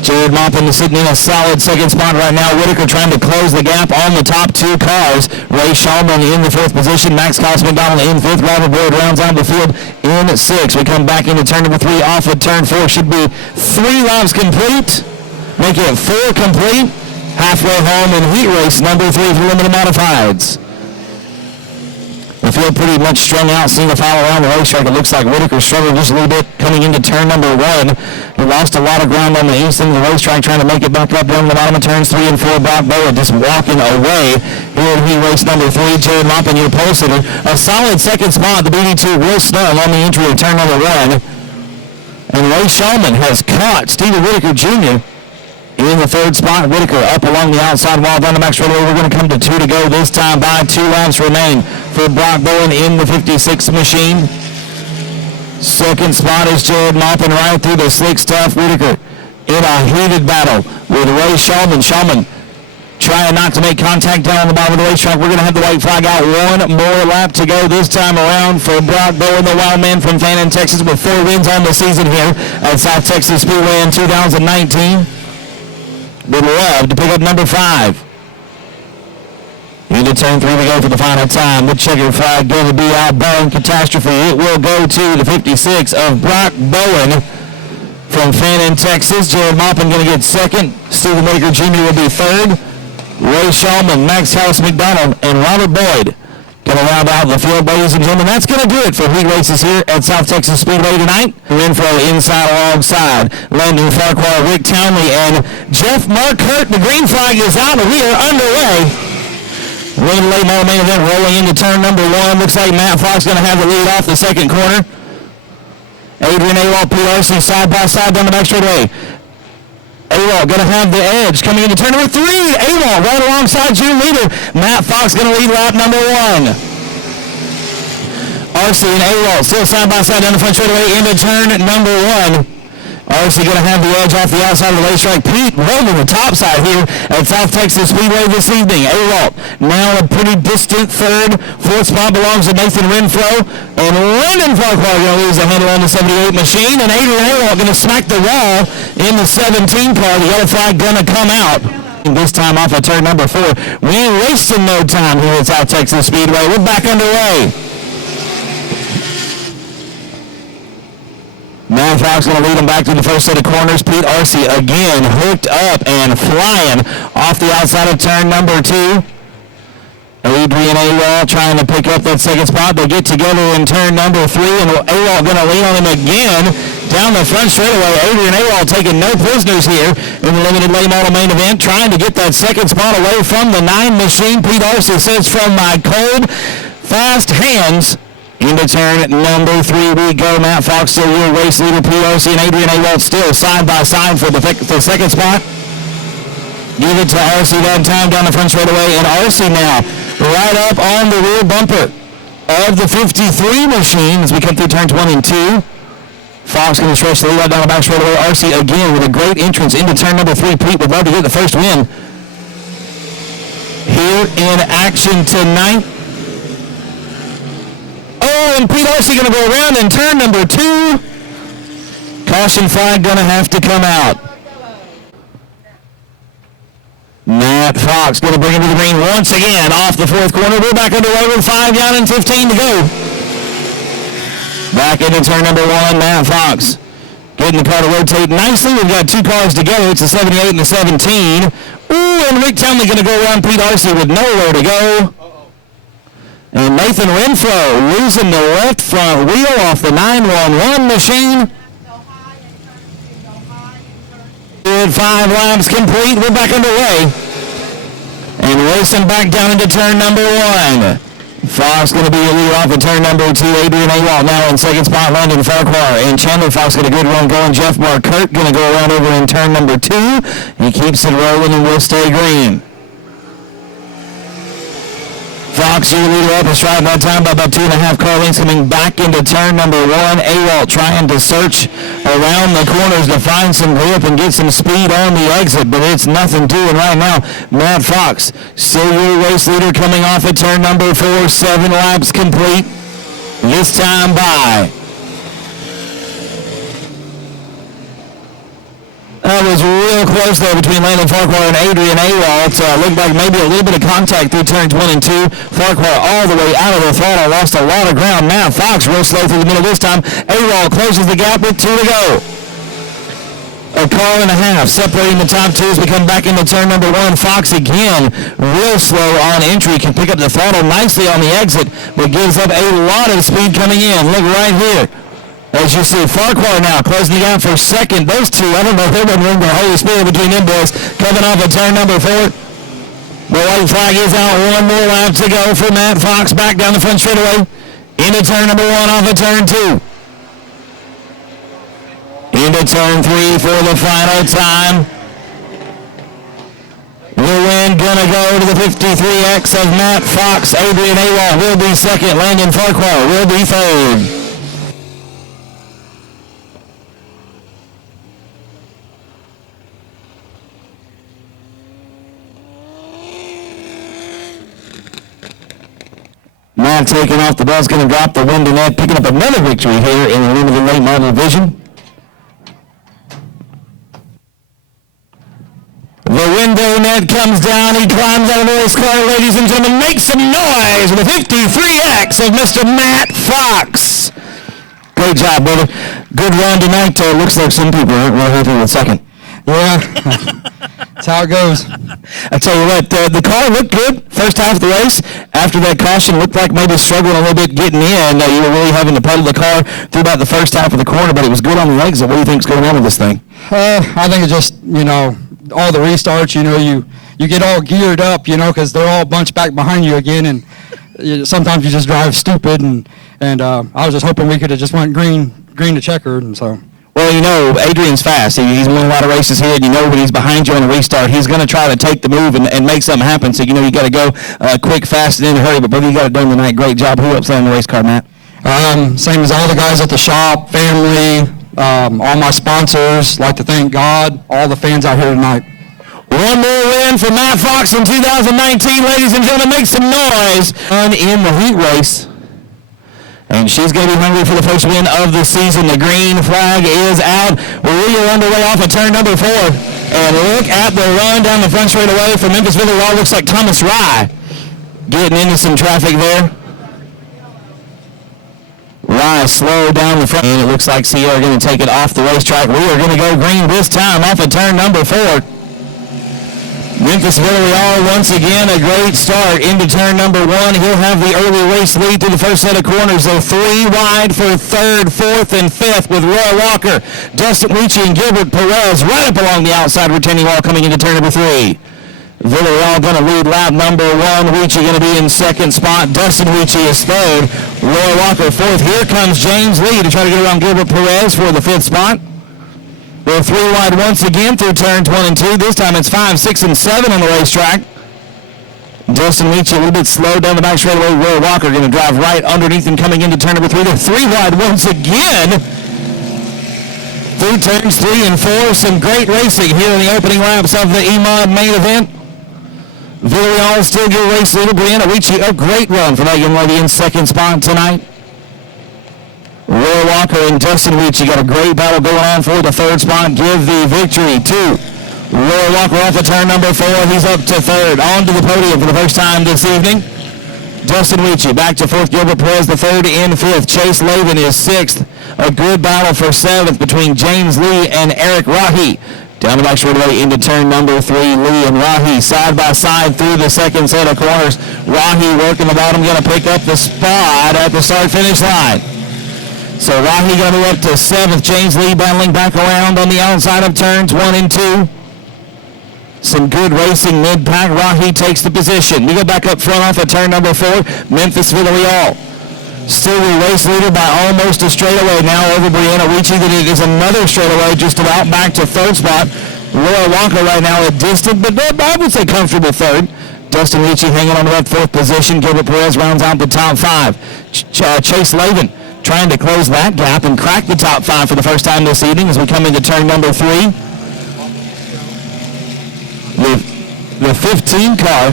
Jared Maupin is sitting in a solid second spot right now. Whitaker trying to close the gap on the top 2 cars. Ray Shulman in the 4th position. Max Cost McDonald in 5th. Robert Boyd rounds out the field in 6th. We come back into turn number 3 off of turn 4. Should be 3 laps complete. make it 4 complete. Halfway home in heat race number 3 for limited modifieds. The field pretty much strung out, single file around the racetrack. It looks like Whitaker struggled just a little bit coming into turn number 1. He lost a lot of ground on the east end of the racetrack, trying to make it back up down the bottom of turns 3 and 4. Brock Bowen just walking away here in heat race number 3. Jared Moppin, your pole sitter. A solid second spot. The BD2 will snug on the entry of turn number 1. And Ray Shulman has caught Stevie Whitaker Jr. in the 3rd spot. Whitaker up along the outside wall down the back straightaway. We're going to come to 2 to go this time by 2 laps remain for Brock Bowen in the 56 machine. 2nd spot is Jared Maupin right through the slick stuff. Whitaker in a heated battle with Ray Shulman. Shulman trying not to make contact down on the bottom of the racetrack. We're going to have the white flag out. 1 more lap to go this time around for Brock Bowen, the wild man from Fannin, Texas, with 4 wins on the season here at South Texas Speedway in 2019. Would love to pick up number 5. Into turn 3 we go for the final time. The checker flag going to be out. Bowen Catastrophe. It will go to the 56 of Brock Bowen from Fannin, Texas. Jared Maupin going to get 2nd. Stephen Whitaker Jr. will be 3rd. Ray Shulman, Max House McDonald, and Robert Boyd going to round out the field, ladies and gentlemen. That's going to do it for heat races here at South Texas Speedway tonight. Renfro inside alongside Landon Farquhar, Rick Townley, and Jeff Markert. The green flag is out, and we are underway. Limited late model main event rolling into turn number 1. Looks like Matt Fox going to have the lead off the 2nd corner. Adrian Awalt, PRC side by side down the back straightaway. Awalt going to have the edge coming into turn number 3. Awalt right alongside June leader. Matt Fox going to lead lap number 1. RC and Awalt still side by side down the front straightaway into turn number 1. RC going to have the edge off the outside of the racetrack. Pete rolling the top side here at South Texas Speedway this evening. Awalt now a pretty distant 3rd. 4th spot belongs to Nathan Renfro. And Landon Farquhar going to lose the handle on the 78 machine. And Adrian Awalt going to smack the wall in the 17 car. The yellow flag going to come out. This time off of turn number 4. We ain't wasting no time here at South Texas Speedway. We're back underway. Matt Fox going to lead him back to the first set of corners. Pete RC again hooked up and flying off the outside of turn number 2. Adrian Awalt trying to pick up that 2nd spot. They get together in turn number 3, and Awalt going to lean on him again down the front straightaway. Adrian Awalt taking no prisoners here in the limited late model main event, trying to get that 2nd spot away from the 9 machine. Pete RC says, from my cold, fast hands. Into turn number 3 we go. Matt Fox still your race leader. PRC and Adrian Awalt still side by side for the 2nd spot. Give it to RC that time down the front straightaway, and RC now right up on the rear bumper of the 53 machine as we come through turns 1 and 2. Fox going to stretch the lead right down the back straightaway. RC again with a great entrance into turn number 3. Pete would love to get the first win here in action tonight. Oh, and Pete RC going to go around in turn number 2. Caution flag going to have to come out. Matt Fox going to bring him to the green once again off the 4th corner. We're back underway with 5 down and 15 to go. Back into turn number 1, Matt Fox getting the car to rotate nicely. We've got 2 cars together. It's the 78 and the 17. Ooh, and Rick Townley going to go around Pete RC with nowhere to go. And Nathan Renfro losing the left front wheel off the 911 machine. Good 5 laps complete. We're back underway. And racing back down into turn number 1. Fox going to be a lead off in turn number 2. Adrian Awalt now in 2nd spot. Landon Farquhar and Chandler Fox got a good run going. Jeff Markert going to go around over in turn number 2. He keeps it rolling and will stay green. Fox, your leader up, is driving that time by about 2.5 car lengths, coming back into turn number 1. Awalt trying to search around the corners to find some grip and get some speed on the exit, but it's nothing doing right now. Matt Fox, still your race leader, coming off at turn number 4. 7 laps complete. This time by. That was real close there between Landon Farquhar and Adrian Awalt. Looked like maybe a little bit of contact through turns 1 and 2. Farquhar all the way out of the throttle, lost a lot of ground. Now Fox real slow through the middle this time. Awalt closes the gap with 2 to go. A car and a half separating the top two as we come back into turn number one. Fox again, real slow on entry, can pick up the throttle nicely on the exit, but gives up a lot of speed coming in. Look right here. As you see, Farquhar now closing the gap for second. Those two, I don't know if they're going to bring the Holy Spirit between them boys. Coming off of turn number four. The white flag is out. One more lap to go for Matt Fox. Back down the front straightaway. Into turn number one off of turn two. Into turn three for the final time. Levine gonna go to the 53X of Matt Fox. Adrian Awal will be second. Landon Farquhar will be third. Matt taking off the bus, gonna drop the window net, picking up another victory here in the limited late model division. The window net comes down. He climbs out of the race car, ladies and gentlemen. Make some noise with the 53X of Mr. Matt Fox. Great job, brother. Good run tonight. Looks like some people aren't real happy with second. Yeah, that's how it goes. I tell you what, the car looked good first half of the race. After that caution, looked like maybe struggling a little bit getting in. You were really having to pedal the car through about the first half of the corner, but it was good on the exit. What do you think's going on with this thing? I think it's just, all the restarts, you get all geared up, because they're all bunched back behind you again, and sometimes you just drive stupid, and I was just hoping we could have just went green to checkered, and so. Well, Adrian's fast. He's won a lot of races here, and when he's behind you on a restart, he's going to try to take the move and make something happen. So, you got to go quick, fast, and in a hurry. But, brother, you got it done tonight. Great job. Who helps on the race car, Matt? Same as all the guys at the shop, family, all my sponsors. Like to thank God, all the fans out here tonight. One more win for Matt Fox in 2019, ladies and gentlemen. Make some noise. In the heat race. And she's going to be hungry for the first win of the season. The green flag is out. We are underway off of turn number four. And look at the run down the front straightaway from Memphis Villarreal. Looks like Thomas Rye getting into some traffic there. Rye slow down the front. And it looks like Sierra going to take it off the racetrack. We are going to go green this time off of turn number four. Memphis Villarreal once again a great start into turn number one. He'll have the early race lead through the first set of corners. They're three wide for third, fourth, and fifth with Roy Walker, Dustin Weechie, and Gilbert Perez right up along the outside retaining wall coming into turn number three. Villarreal going to lead lap number one. Weechie going to be in second spot. Dustin Weechie is third. Roy Walker fourth. Here comes James Lee to try to get around Gilbert Perez for the fifth spot. They're three wide once again through turns 1 and 2. This time it's 5, 6, and 7 on the racetrack. Dustin Weechie a little bit slow down the back straightaway. Roy Walker going to drive right underneath him coming into turn number 3. They're three wide once again through turns 3 and 4. Some great racing here in the opening laps of the EMOD main event. Villarreal still good race leader. Brianna Weechie, a great run for that young lady in second spot tonight. Roy Walker and Dustin Weechie got a great battle going on for the third spot. Give the victory to Roy Walker off of turn number 4. He's up to third. On to the podium for the first time this evening. Dustin Weechie back to fourth. Gilbert Perez the third in fifth. Chase Levine is sixth. A good battle for seventh between James Lee and Eric Rahi. Down the back straightaway into turn number 3. Lee and Rahi side by side through the second set of corners. Rahi working the bottom, going to pick up the spot at the start-finish line. So Rahi going to up to seventh. James Lee battling back around on the outside of turns 1 and 2. Some good racing mid-pack. Rahi takes the position. We go back up front off of turn number 4. Memphis Villarreal. Still the race leader by almost a straightaway now over Brianna Weechie. That it is another straightaway just about back to third spot. Roy Walker right now a distant, but I would say comfortable third. Dustin Weechie hanging on to that fourth position. Gilbert Perez rounds out the top 5. Chase Levine trying to close that gap and crack the top 5 for the first time this evening as we come into turn number 3. The 15 car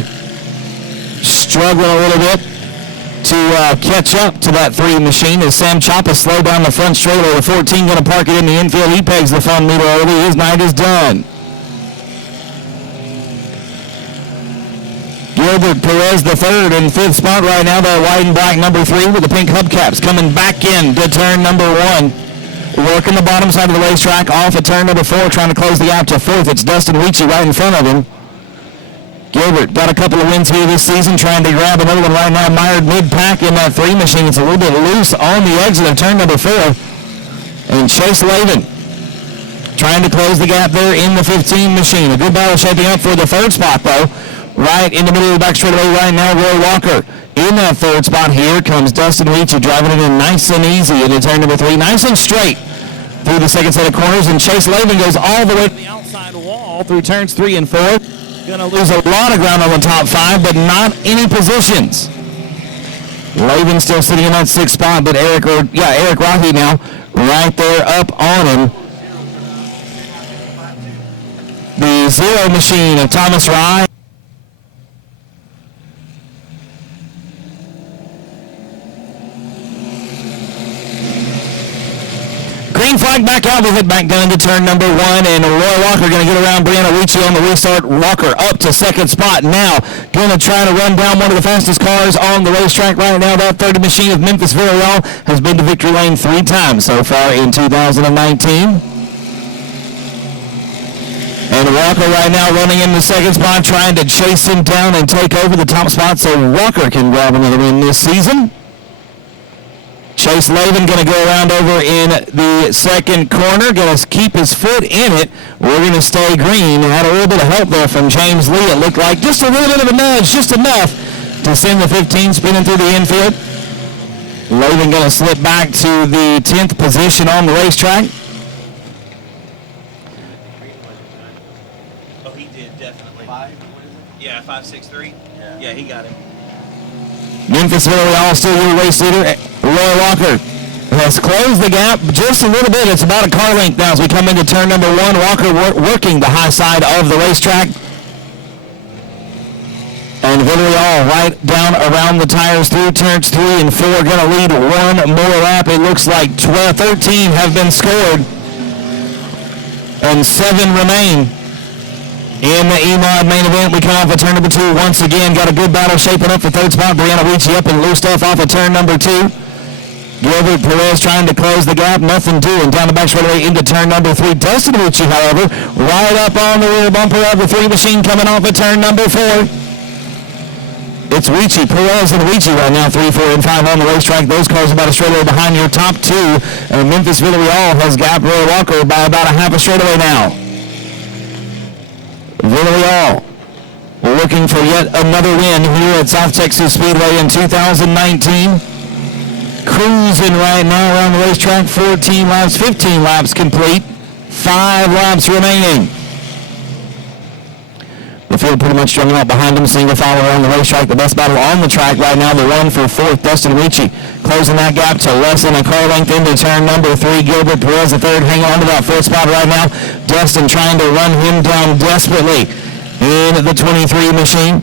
struggling a little bit to catch up to that 3 machine as Sam Choppa slowed down the front straightaway. The 14 going to park it in the infield. He pegs the fun meter early. His night is done. Gilbert Perez the third in fifth spot right now. That white and black number 3 with the pink hubcaps coming back in to turn number 1. working the bottom side of the racetrack off at turn number 4, trying to close the gap to 4th. It's Dustin Weechie right in front of him. Gilbert got a couple of wins here this season, trying to grab another one right now, mired mid-pack in that 3 machine. It's a little bit loose on the exit of turn number 4. And Chase Levine trying to close the gap there in the 15 machine. A good battle shaping up for the 3rd spot, though. Right in the middle of the back straightaway right now, Roy Walker. In that 3rd spot, here comes Dustin Weechie driving it in nice and easy into turn number 3. Nice and straight through the second set of corners, and Chase Levine goes all the way to the outside wall through turns 3 and 4. Going to lose a lot of ground on the top 5, but not any positions. Levine still sitting in that 6th spot, but Eric Rocky now right there up on him. The 0 machine of Thomas Rye. Green flag back out with it, back down to turn number 1, and Roy Walker going to get around Brianna Weechie on the restart. Walker up to 2nd spot now, going to try to run down one of the fastest cars on the racetrack right now. That 30 machine of Memphis Villarreal has been to victory lane 3 times so far in 2019. And Walker right now running in the 2nd spot, trying to chase him down and take over the top spot so Walker can grab another win this season. Chase Levine going to go around over in the 2nd corner, going to keep his foot in it. We're going to stay green. Had a little bit of help there from James Lee, it looked like. Just a little bit of a nudge, just enough to send the 15 spinning through the infield. Levine going to slip back to the 10th position on the racetrack. Oh, he did, definitely. 563? Yeah, he got it. Memphis Villarreal still your race leader. Roy Walker has closed the gap just a little bit. It's about a car length now as we come into turn number 1. Walker working the high side of the racetrack. And Villarreal right down around the tires through turns 3 and 4. Going to lead one more lap. It looks like 13 have been scored. And 7 remain. In the E-Mod main event, we come off of turn number 2 once again. Got a good battle shaping up for 3rd spot. Brianna Weechie up and loose stuff off of turn number 2. Gilbert Perez trying to close the gap. Nothing doing. Down the back straightaway into turn number 3. Dustin Weechie, however, right up on the rear bumper of the 3 machine coming off of turn number 4. It's Weechie, Perez, and Weechie right now, 3, 4, and 5 on the racetrack. Those cars about a straightaway behind your top 2. And Memphis Villarreal has gapped Roy Walker by about a half a straightaway now. Villarreal looking for yet another win here at South Texas Speedway in 2019. Cruising right now around the racetrack, 14 laps, 15 laps complete, 5 laps remaining. The field pretty much strung out behind him, single file around the racetrack. The best battle on the track right now, the run for 4th, Dustin Weechie, closing that gap to less than a car length into turn number 3. Gilbert Perez, the 3rd, hanging on to that 4th spot right now. Dustin trying to run him down desperately in the 23 machine.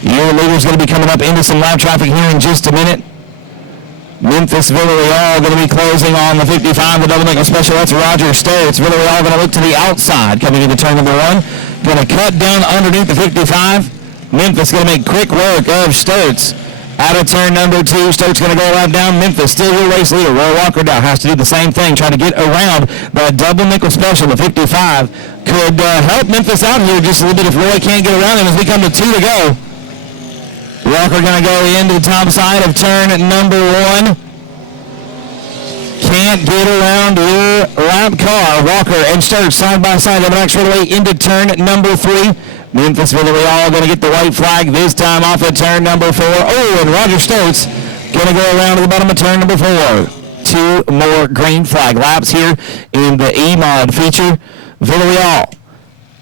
Your leader's going to be coming up into some lap traffic here in just a minute. Memphis Villarreal going to be closing on the 55, the double nickel special. That's Roger Sturts. Villarreal going to look to the outside coming into turn number 1. Going to cut down underneath the 55. Memphis going to make quick work of Sturts. Out of turn number 2, Sturts going to go right down. Memphis still your race leader. Roy Walker now has to do the same thing, try to get around the double nickel special. The 55 could help Memphis out here just a little bit if Roy can't get around him as we come to 2 to go. Walker going to go into the top side of turn number 1. Can't get around your lap car. Walker and Sturts side by side. They're back straight away into turn number 3. Memphis Villarreal going to get the white flag this time off of turn number 4. Oh, and Roger Sturts going to go around to the bottom of turn number 4. 2 more green flag laps here in the E-Mod feature. Villarreal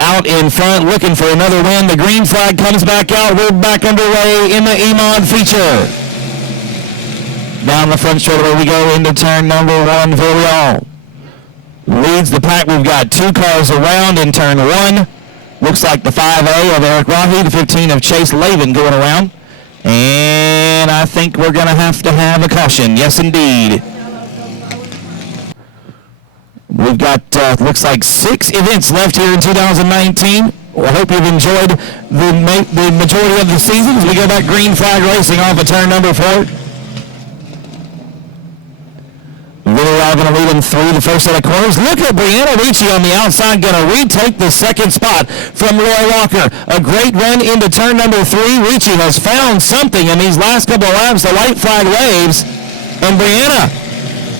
out in front, looking for another win. The green flag comes back out. We're back underway in the E-Mod feature. Down the front straightaway we go into turn number 1. Villarreal leads the pack. We've got 2 cars around in turn 1. Looks like the 5A of Eric Rocky, the 15 of Chase Levine going around. And I think we're going to have a caution. Yes, indeed. We've got, looks like 6 events left here in 2019. Well, I hope you've enjoyed the majority of the season as we go back green flag racing off of turn number 4. all going to lead him through the first set of corners. Look at Brianna Ricci on the outside, going to retake the second spot from Laura Walker. A great run into turn number 3. Ricci has found something in these last couple of laps. The white flag waves, and Brianna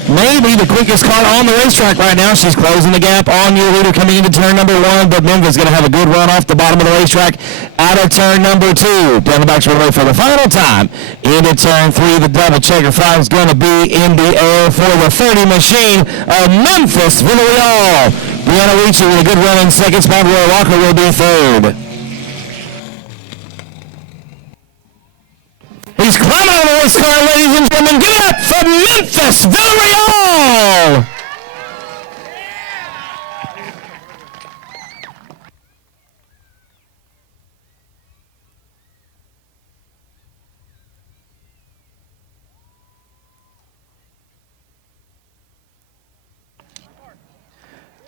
may be the quickest car on the racetrack right now. She's closing the gap on your leader coming into turn number 1, but Memphis going to have a good run off the bottom of the racetrack out of turn number 2. Down the back straightaway for the final time. Into turn 3, the double checker flag is going to be in the air for the 30 machine of Memphis Villarreal. Brianna Ricci with a good run in second spot. Roy Walker will be third. He's climbing out of the race car, ladies and gentlemen. Give it up for Memphis Villarreal!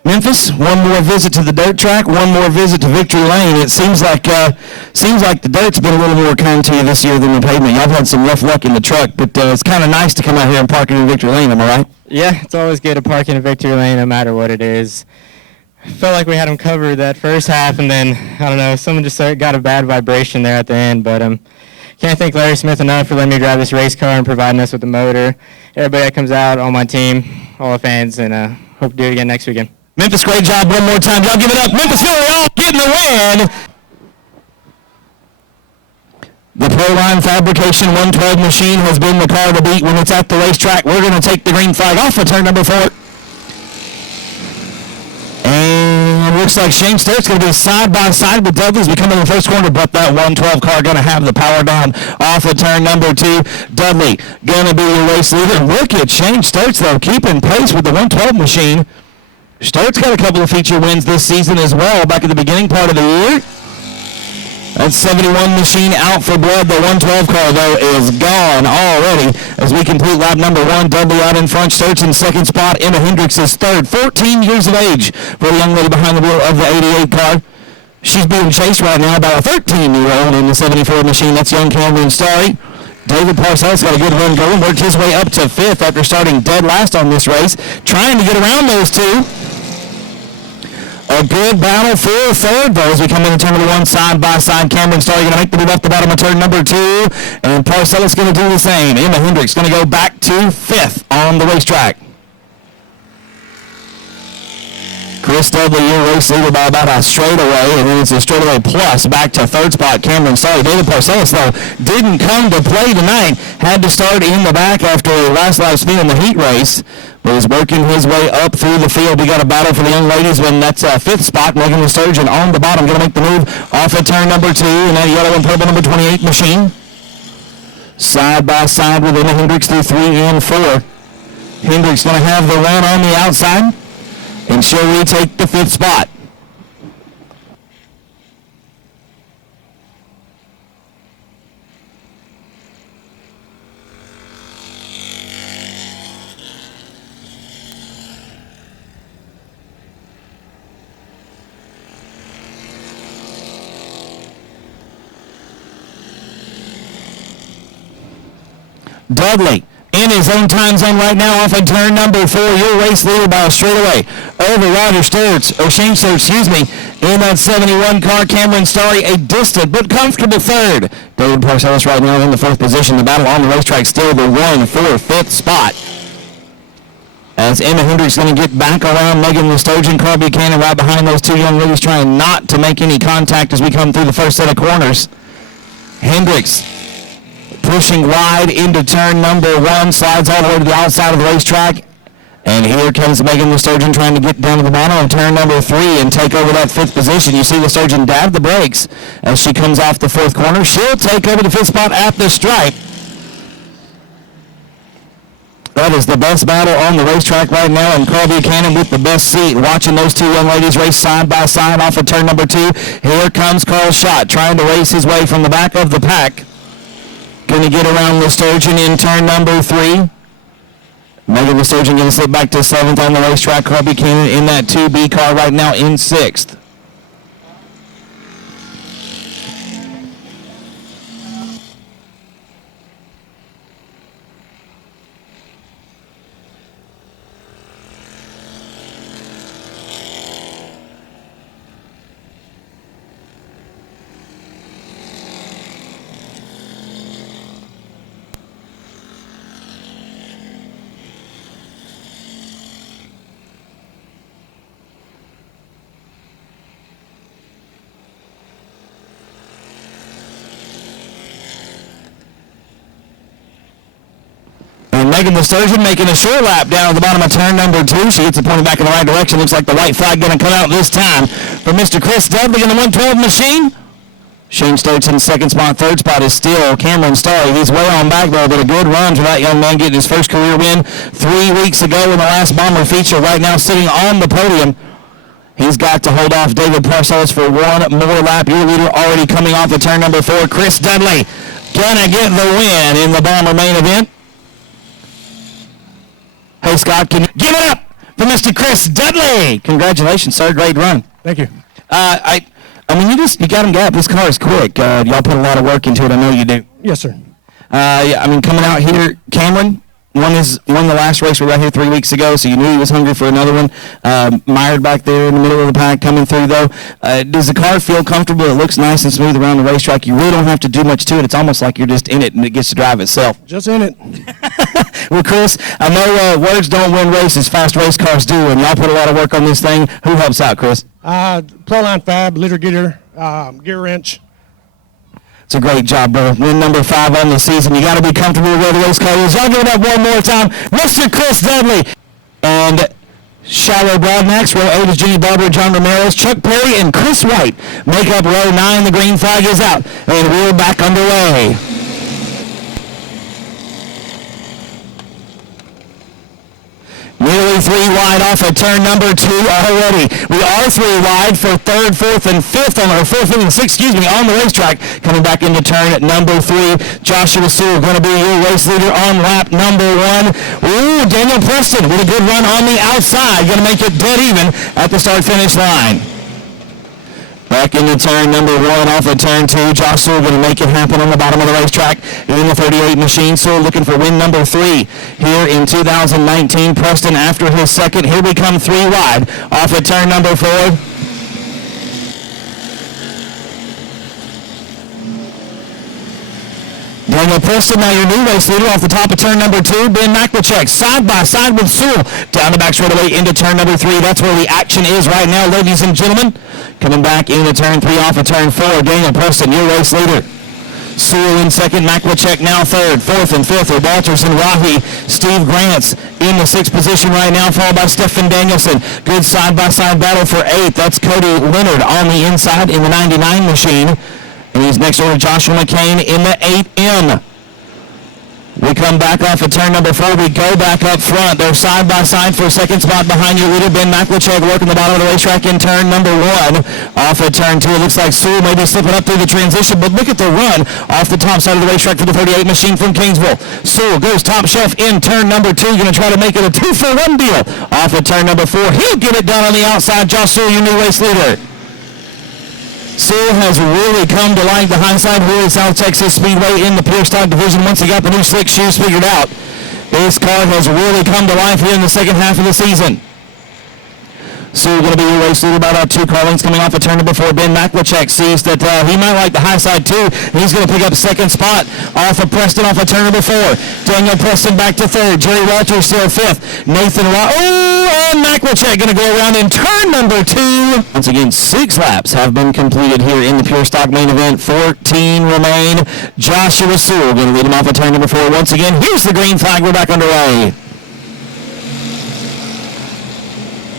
Memphis, one more visit to the dirt track, one more visit to Victory Lane. It seems like the dirt's been a little more kind to you this year than the pavement. Y'all had some rough luck in the truck, but it's kind of nice to come out here and park it in Victory Lane, am I right? Yeah, it's always good to park in a Victory Lane no matter what it is. Felt like we had them covered that first half, and then, I don't know, someone just got a bad vibration there at the end, but can't thank Larry Smith enough for letting me drive this race car and providing us with the motor. Everybody that comes out, all my team, all the fans, and hope to do it again next weekend. Memphis, great job one more time. Y'all give it up. Memphis Villarreal getting the win. The Proline Fabrication 112 machine has been the car to beat when it's at the racetrack. We're going to take the green flag off of turn number 4. And it looks like Shane Sturt's going to be side by side with Dudley's becoming the first corner, but that 112 car going to have the power down off of turn number 2. Dudley going to be your race leader. Look at Shane Sturt's, though, keeping pace with the 112 machine. Sturt's got a couple of feature wins this season as well back at the beginning part of the year. That 71 machine out for blood. The 112 car, though, is gone already as we complete lap number 1. Dudley out in front. Sturt's in second spot. Emma Hendricks is third. 14 years of age for the young lady behind the wheel of the 88 car. She's being chased right now by a 13-year-old in the 74 machine. That's young Cameron Starry. David Parcells got a good run going. Worked his way up to 5th after starting dead last on this race. Trying to get around those two. A good battle for third, though, as we come into turn number 1 side by side. Cameron Starry going to make the move up the bottom of turn number 2, and Parcells going to do the same. Emma Hendricks going to go back to 5th on the racetrack. Chris Dudley, your race leader by about a straightaway, and then it's a straightaway plus back to third spot. Cameron Starry. David Parcells, though, didn't come to play tonight. Had to start in the back after last lap speed in the heat race. But he's working his way up through the field. We got a battle for the young ladies when that's 5th spot. Megan Sturgeon on the bottom, going to make the move off of turn number 2. And that yellow and purple number 28 machine. Side by side with Emma Hendricks through 3 and 4. Hendricks going to have the run on the outside. And she'll retake the 5th spot. Dudley in his own time zone right now off of turn number 4. Your race leader by a straightaway over Roger Sturt's, or Shane Sturt's, excuse me, in that 71 car. Cameron Starry a distant but comfortable third. David Parcells right now in the 4th position. The battle on the racetrack still the 1-4-5th spot. As Emma Hendricks going to get back around Megan Sturgeon, Carl Buchanan right behind those two young ladies trying not to make any contact as we come through the first set of corners. Hendricks pushing wide into turn number 1, slides all the way to the outside of the racetrack. And here comes Megan Sturgeon trying to get down to the bottom of turn number 3 and take over that 5th position. You see the Sturgeon dab the brakes as she comes off the 4th corner. She'll take over the 5th spot at the stripe. That is the best battle on the racetrack right now, and Carl Buchanan with the best seat, watching those two young ladies race side by side off of turn number 2. Here comes Carl Schott trying to race his way from the back of the pack. Going to get around the Sturgeon in turn number 3. Megan Sturgeon going to slip back to 7th on the racetrack. Carl Buchanan in that 2B car right now in 6th. Megan the Sturgeon making a sure lap down at the bottom of turn number 2. She gets it pointed back in the right direction. Looks like the white flag going to come out this time for Mr. Chris Dudley in the 112 machine. Shane Stokes in second spot. Third spot is still Cameron Starry. He's way on back though, but a good run for that young man getting his first career win 3 weeks ago in the last Bomber feature. Right now sitting on the podium. He's got to hold off David Parcells for one more lap. Your leader already coming off the turn number 4. Chris Dudley gonna get the win in the Bomber main event. Hey Scott, can you give it up for Mr. Chris Dudley? Congratulations, sir. Great run. Thank you. I mean, you got him gapped. This car is quick. Y'all put a lot of work into it. I know you do. Yes, sir. Yeah, I mean, coming out here, Cameron won the last race. We were right here 3 weeks ago, so you knew he was hungry for another one. Mired back there in the middle of the pack coming through, though. Does the car feel comfortable? It looks nice and smooth around the racetrack. You really don't have to do much to it. It's almost like you're just in it, and it gets to drive itself. Just in it. Well, Chris, I know words don't win races. Fast race cars do, and y'all put a lot of work on this thing. Who helps out, Chris? Proline Fab, litter getter, gear wrench. It's a great job, bro. Win number 5 on the season. You got to be comfortable with where the race car is. Y'all give it up one more time. Mr. Chris Dudley. And Shiloh Broadmax. Row 8 is Jenny Barber, John Ramirez, Chuck Perry, and Chris White make up row 9. The green flag is out. And we're back underway. Nearly 3 wide off of turn number 2 already. We are 3 wide for 3rd, 4th, and 5th on our 4th, 5th, and 6th, on the racetrack. Coming back into turn number 3. Joshua Sewell going to be your race leader on lap number 1. Ooh, Daniel Preston with a good run on the outside. Going to make it dead even at the start-finish line. Back into turn number 1 off of turn 2. Josh Sewell going to make it happen on the bottom of the racetrack in the 38 machine. Sewell looking for win number 3 here in 2019. Preston after his second. Here we come 3 wide off of turn number 4. Daniel Preston, now your new race leader off the top of turn number 2. Ben Maklachek side by side with Sewell down the back straightaway into turn number 3. That's where the action is right now, ladies and gentlemen. Coming back into turn 3 off of turn 4. Daniel Preston, your race leader. Sewell in second, Maklachek now 3rd. 4th and 5th are Walters and Rahi. Steve Grant's in the 6th position right now, followed by Stephen Danielson. Good side-by-side battle for 8th. That's Cody Leonard on the inside in the 99 machine. And he's next over to Joshua McCain in the 8M. We come back off of turn number 4. We go back up front. They're side by side for a second spot behind your leader, Ben Maklachek, working the bottom of the racetrack in turn number 1. Off of turn 2, it looks like Sewell may be slipping up through the transition, but look at the run off the top side of the racetrack for the 38 machine from Kingsville. Sewell goes top shelf in turn number 2, going to try to make it a 2-for-1 deal. Off of turn number 4, he'll get it done on the outside. Josh Sewell, your new race leader. Sewell has really come to like the hindsight here at South Texas Speedway in the pure stock division once he got the new slick shoes figured out. This car has really come to life here in the second half of the season. Sewell going to be your race leader, about 2 car lengths coming off of turn number 4. Ben Maklachek sees that he might like the high side too. He's going to pick up second spot off of Preston off of turn number 4. Daniel Preston back to 3rd. Jerry Walters still 5th. Nathan and Maklachek going to go around in turn number 2. Once again, 6 laps have been completed here in the pure stock main event. 14 remain. Joshua Sewell going to lead him off of turn number 4 once again. Here's the green flag. We're back underway.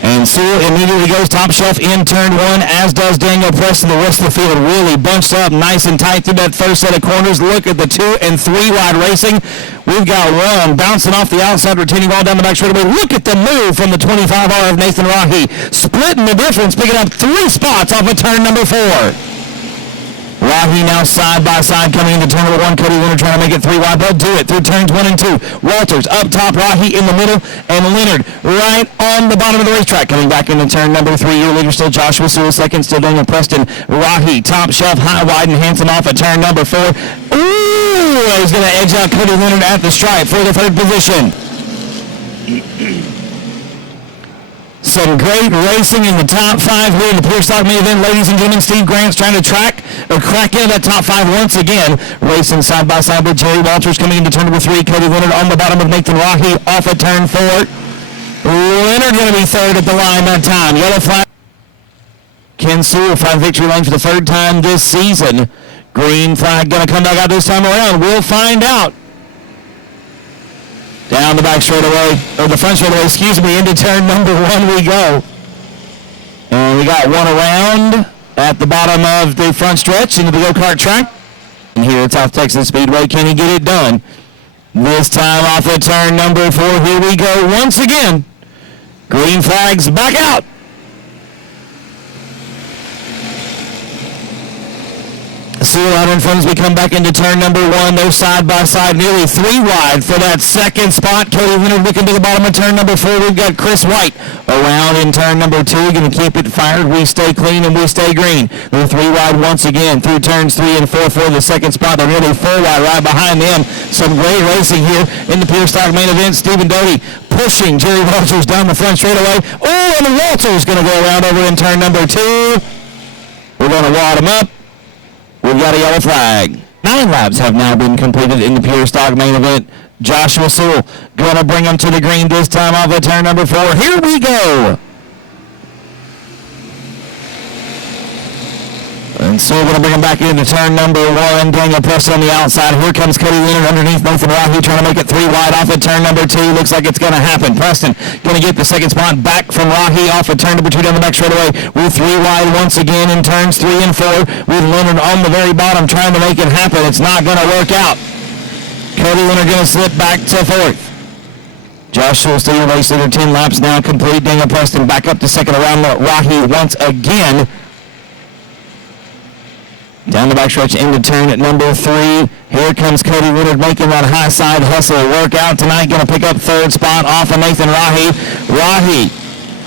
And Sewell immediately goes top shelf in turn 1, as does Daniel Preston. The rest of the field really bunched up nice and tight through that first set of corners. Look at the 2 and 3 wide racing. We've got one bouncing off the outside, retaining ball down the back straightaway. Look at the move from the 25R of Nathan Rahi. Splitting the difference, picking up 3 spots off of turn number 4. Rahi now side by side coming into turn number 1. Cody Leonard trying to make it 3 wide. They'll do it through turns 1 and 2. Walters up top, Rahi in the middle, and Leonard right on the bottom of the racetrack. Coming back into turn number 3. Your leader still Joshua Sewell, second still Daniel Preston. Rahi top shelf, high, wide, and handsome off at turn number 4. Ooh, he's going to edge out Cody Leonard at the stripe for the 3rd position. Some great racing in the top 5 here in the pure stock main event. Ladies and gentlemen, Steve Grant's trying to crack into that top 5 once again. Racing side by side with Jerry Walters coming into turn number 3. Cody Leonard on the bottom of Nathan Rahi off at turn 4. Leonard going to be 3rd at the line that time. Yellow flag. Ken Sewell find victory lane for the 3rd time this season. Green flag going to come back out this time around. We'll find out. Down the back straightaway, or the front straightaway, excuse me, into turn number 1 we go. And we got one around at the bottom of the front stretch into the go-kart track. And here at South Texas Speedway, can he get it done? This time off of turn number 4, here we go once again. Green flags back out. Seal out in front as we come back into turn number 1. They're side by side, nearly 3 wide for that second spot. Cody Leonard looking to the bottom of turn number 4. We've got Chris White around in turn number 2. Going to keep it fired. We stay clean and we stay green. They're 3 wide once again through turns 3 and 4 for the second spot. They're nearly 4 wide right behind them. Some great racing here in the Pure Stock main event. Stephen Doty pushing Jerry Walters down the front straightaway. Oh, and Walters going to go around over in turn number 2. We're going to wad him up. We've got a yellow flag. 9 laps have now been completed in the Pure Stock main event. Joshua Sewell going to bring him to the green this time off of turn number 4. Here we go. And so we're going to bring him back into turn number 1. Daniel Preston on the outside. Here comes Cody Leonard underneath Nathan Rahi trying to make it 3 wide off of turn number 2. Looks like it's going to happen. Preston going to get the second spot back from Rahi off of turn number 2 down the back straightaway. We're 3 wide once again in turns 3 and 4. With Leonard on the very bottom trying to make it happen. It's not going to work out. Cody Leonard going to slip back to 4th. Joshua still your race leader. 10 laps now complete. Daniel Preston back up to second around Rahi once again. Down the backstretch into turn at number 3. Here comes Cody Leonard making that high side hustle work out tonight. Going to pick up 3rd spot off of Nathan Rahi. Rahi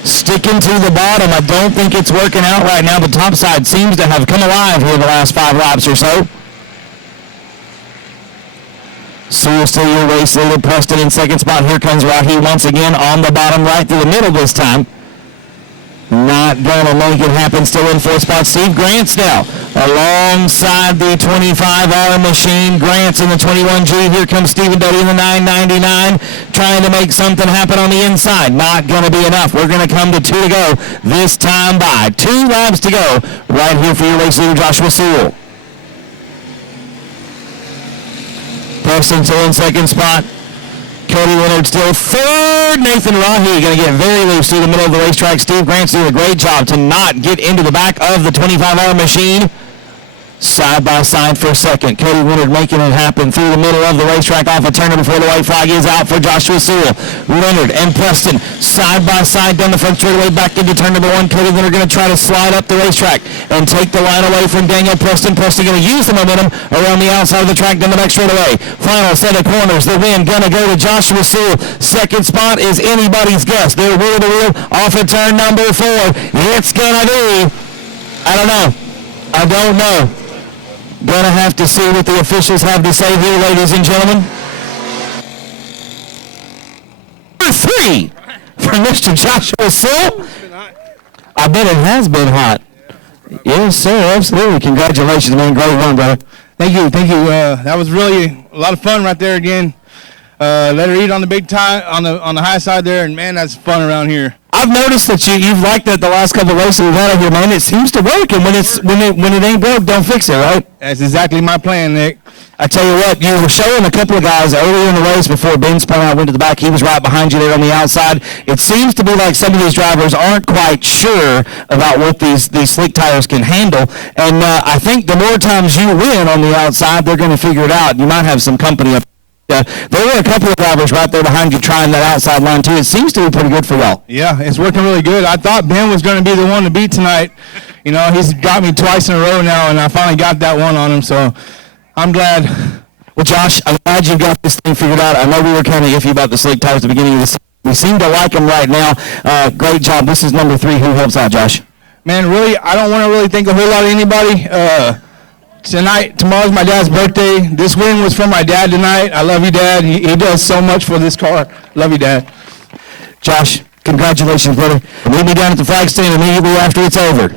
sticking to the bottom. I don't think it's working out right now. The top side seems to have come alive here the last 5 laps or so. Sewell still your race leader. Preston in 2nd spot. Here comes Rahi once again on the bottom right through the middle this time. Not going to make it happen. Still in 4th spot. Steve Grant's now alongside the 25R machine. Grant's in the 21G. Here comes Stephen Doty in the 999 trying to make something happen on the inside. Not going to be enough. We're going to come to 2 to go this time by. 2 laps to go right here for your race leader, Joshua Sewell. Preston still in 2nd spot. Cody Leonard still 3rd. Nathan Rahi going to get very loose through the middle of the racetrack. Steve Grant's doing a great job to not get into the back of the 25R machine. Side by side for 2nd. Cody Leonard making it happen through the middle of the racetrack off a turn before the white flag is out for Joshua Sewell. Leonard and Preston side by side down the front straightaway back into turn number 1. Cody Leonard going to try to slide up the racetrack and take the line away from Daniel Preston. Preston going to use the momentum around the outside of the track down the back straightaway. Final set of corners. The win going to go to Joshua Sewell. 2nd spot is anybody's guess. They're wheel to wheel off of turn number 4. It's going to be, I don't know. Gonna have to see what the officials have to say here, ladies and gentlemen. Number 3 for Mr. Joshua Sewell. I bet it has been hot. Yes, sir, absolutely. Congratulations, man. Great run, brother. Thank you. That was really a lot of fun right there again. Let her eat on the big time, on the high side there, and man, that's fun around here. I've noticed that you've liked that the last couple of races we've had over here, man. It seems to work, and when it ain't broke, don't fix it, right? That's exactly my plan, Nick. I tell you what, you were showing a couple of guys earlier in the race before Ben spun out, went to the back. He was right behind you there on the outside. It seems to be like some of these drivers aren't quite sure about what these slick tires can handle. And I think the more times you win on the outside, they're going to figure it out. You might have some company up. There were a couple of drivers right there behind you trying that outside line, too. It seems to be pretty good for y'all. Yeah, it's working really good. I thought Ben was going to be the one to beat tonight. You know, he's got me twice in a row now, and I finally got that one on him, so I'm glad. Well, Josh, I'm glad you got this thing figured out. I know we were kind of iffy about the slick tires at the beginning of the season. We seem to like them right now. Great job. This is number 3. Who helps out, Josh? Man, really, I don't want to really think a whole lot of anybody. Tomorrow's my dad's birthday. This win was for my dad tonight. I love you, Dad. He does so much for this car. Love you, Dad. Josh, congratulations, brother. Meet me down at the flag stand immediately after it's over.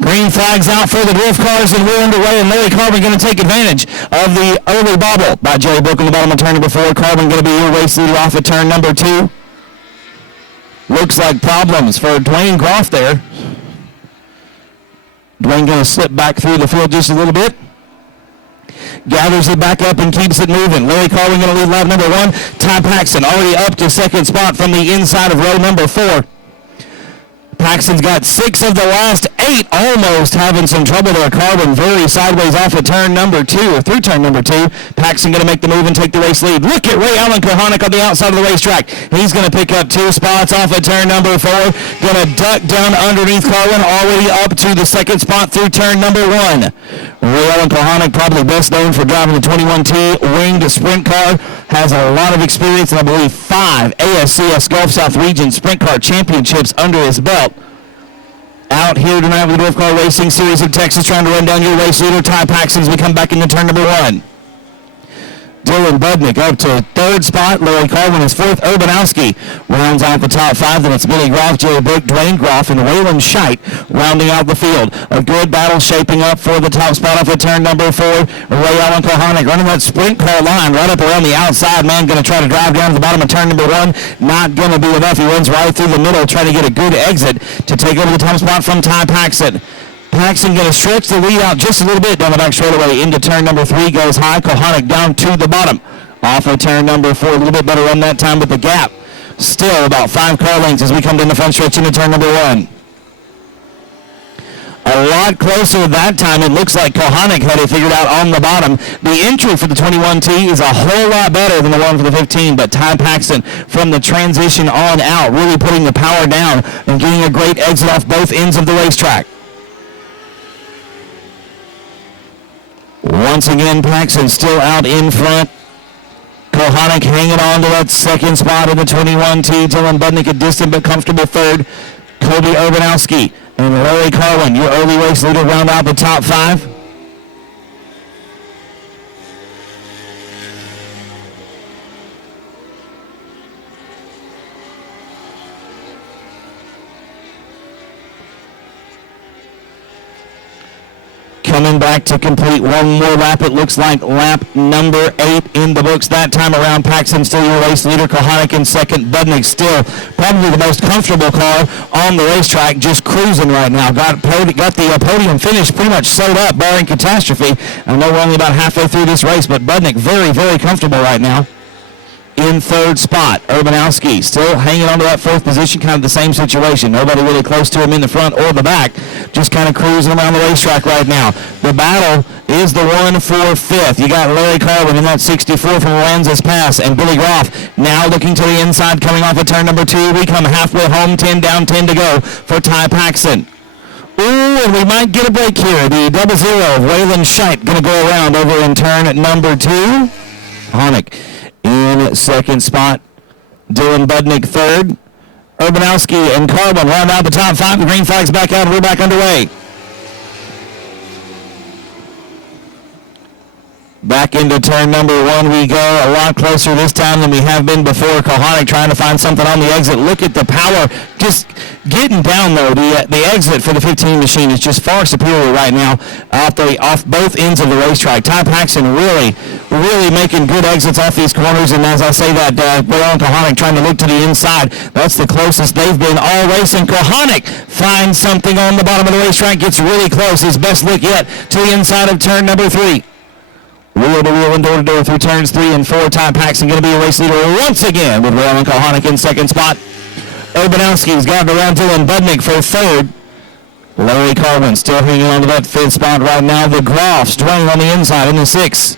Green flags out for the drift cars, and we're underway, and Larry Carbon going to take advantage of the early bobble by Jerry Book on the bottom of turn number 4. Carbon going to be your race leader off at turn number 2. Looks like problems for Dwayne Groff there. Dwayne going to slip back through the field just a little bit. gathers it back up and keeps it moving. Larry Carwin going to lead lap number 1. Ty Paxton already up to second spot from the inside of row number 4. Paxton's got 6 of the last 8, almost having some trouble there. Carwin very sideways off at turn number 2, or through turn number 2. Paxton going to make the move and take the race lead. Look at Ray Allen Kohanic on the outside of the racetrack. He's going to pick up 2 spots off at turn number 4. Going to duck down underneath Carwin, already up to the second spot through turn number 1. Ray Allen Kohanic, probably best known for driving the 21T winged sprint car, has a lot of experience and I believe 5 ASCS Gulf South Region Sprint Car Championships under his belt. Out here tonight with the Dwarf Car Racing Series of Texas, trying to run down your race leader, Ty Paxton, as we come back into turn number 1. Dylan Budnick up to 3rd spot. Larry Carwin is 4th. Urbanowski rounds out the top 5. Then it's Billy Groff, Jerry Burke, Dwayne Groff, and Waylon Scheidt rounding out the field. A good battle shaping up for the top spot off at turn number 4. Ray Allen Kohanic running that sprint car line right up around the outside. Man going to try to drive down to the bottom of turn number 1. Not going to be enough. He runs right through the middle, trying to get a good exit to take over the top spot from Ty Paxton. Paxton going to stretch the lead out just a little bit down the back straightaway into turn number 3. Goes high. Kohanic down to the bottom. Off of turn number 4. A little bit better run that time, but the gap still about 5 car lengths as we come down the front stretch into turn number 1. A lot closer that time. It looks like Kohanic had it figured out on the bottom. The entry for the 21T is a whole lot better than the one for the 15, but Ty Paxton from the transition on out really putting the power down and getting a great exit off both ends of the racetrack. Once again, Paxton still out in front. Kohanic hanging on to that second spot in the 21T. Dylan Budnick a distant but comfortable 3rd. Kobe Urbanowski and Larry Carwin, your early race leader, round out the top 5. Coming back to complete one more lap. It looks like lap number 8 in the books that time around. Paxton still your race leader. Kohanic in 2nd. Budnick still probably the most comfortable car on the racetrack, just cruising right now. Got the podium finish pretty much sewed up, barring catastrophe. I know we're only about halfway through this race, but Budnick very, very comfortable right now. In 3rd spot, Urbanowski still hanging on to that 4th position, kind of the same situation. Nobody really close to him in the front or the back, just kind of cruising around the racetrack right now. The battle is the one for 5th. You got Larry Carwin in that 64 from Lanzas Pass, and Billy Groff now looking to the inside, coming off of turn number 2. We come halfway home, 10 down, 10 to go for Ty Paxton. Ooh, and we might get a break here. The 00 of Waylon Scheidt going to go around over in turn number 2. Kohanic in 2nd spot. Dylan Budnick 3rd. Urbanowski and Carwin round out the top 5. The green flag's back out and we're back underway. Back into turn number 1 we go. A lot closer this time than we have been before. Kohanic trying to find something on the exit. Look at the power just getting down though. The exit for the 15 machine is just far superior right now off both ends of the racetrack. Ty Paxton really making good exits off these corners, and as I say that, Waylon Kohanic trying to look to the inside. That's the closest they've been all racing. Kohanic finds something on the bottom of the racetrack, gets really close. His best look yet to the inside of turn number 3. Wheel to wheel and door to door through turns 3 and 4. Ty Paxton going to be a race leader once again with Waylon Kohanic in 2nd spot. Urbanowski's gotten around Dylan Budnick for 3rd. Larry Carwin still hanging on to that 5th spot right now. The Groffs Dwayne on the inside in the 6.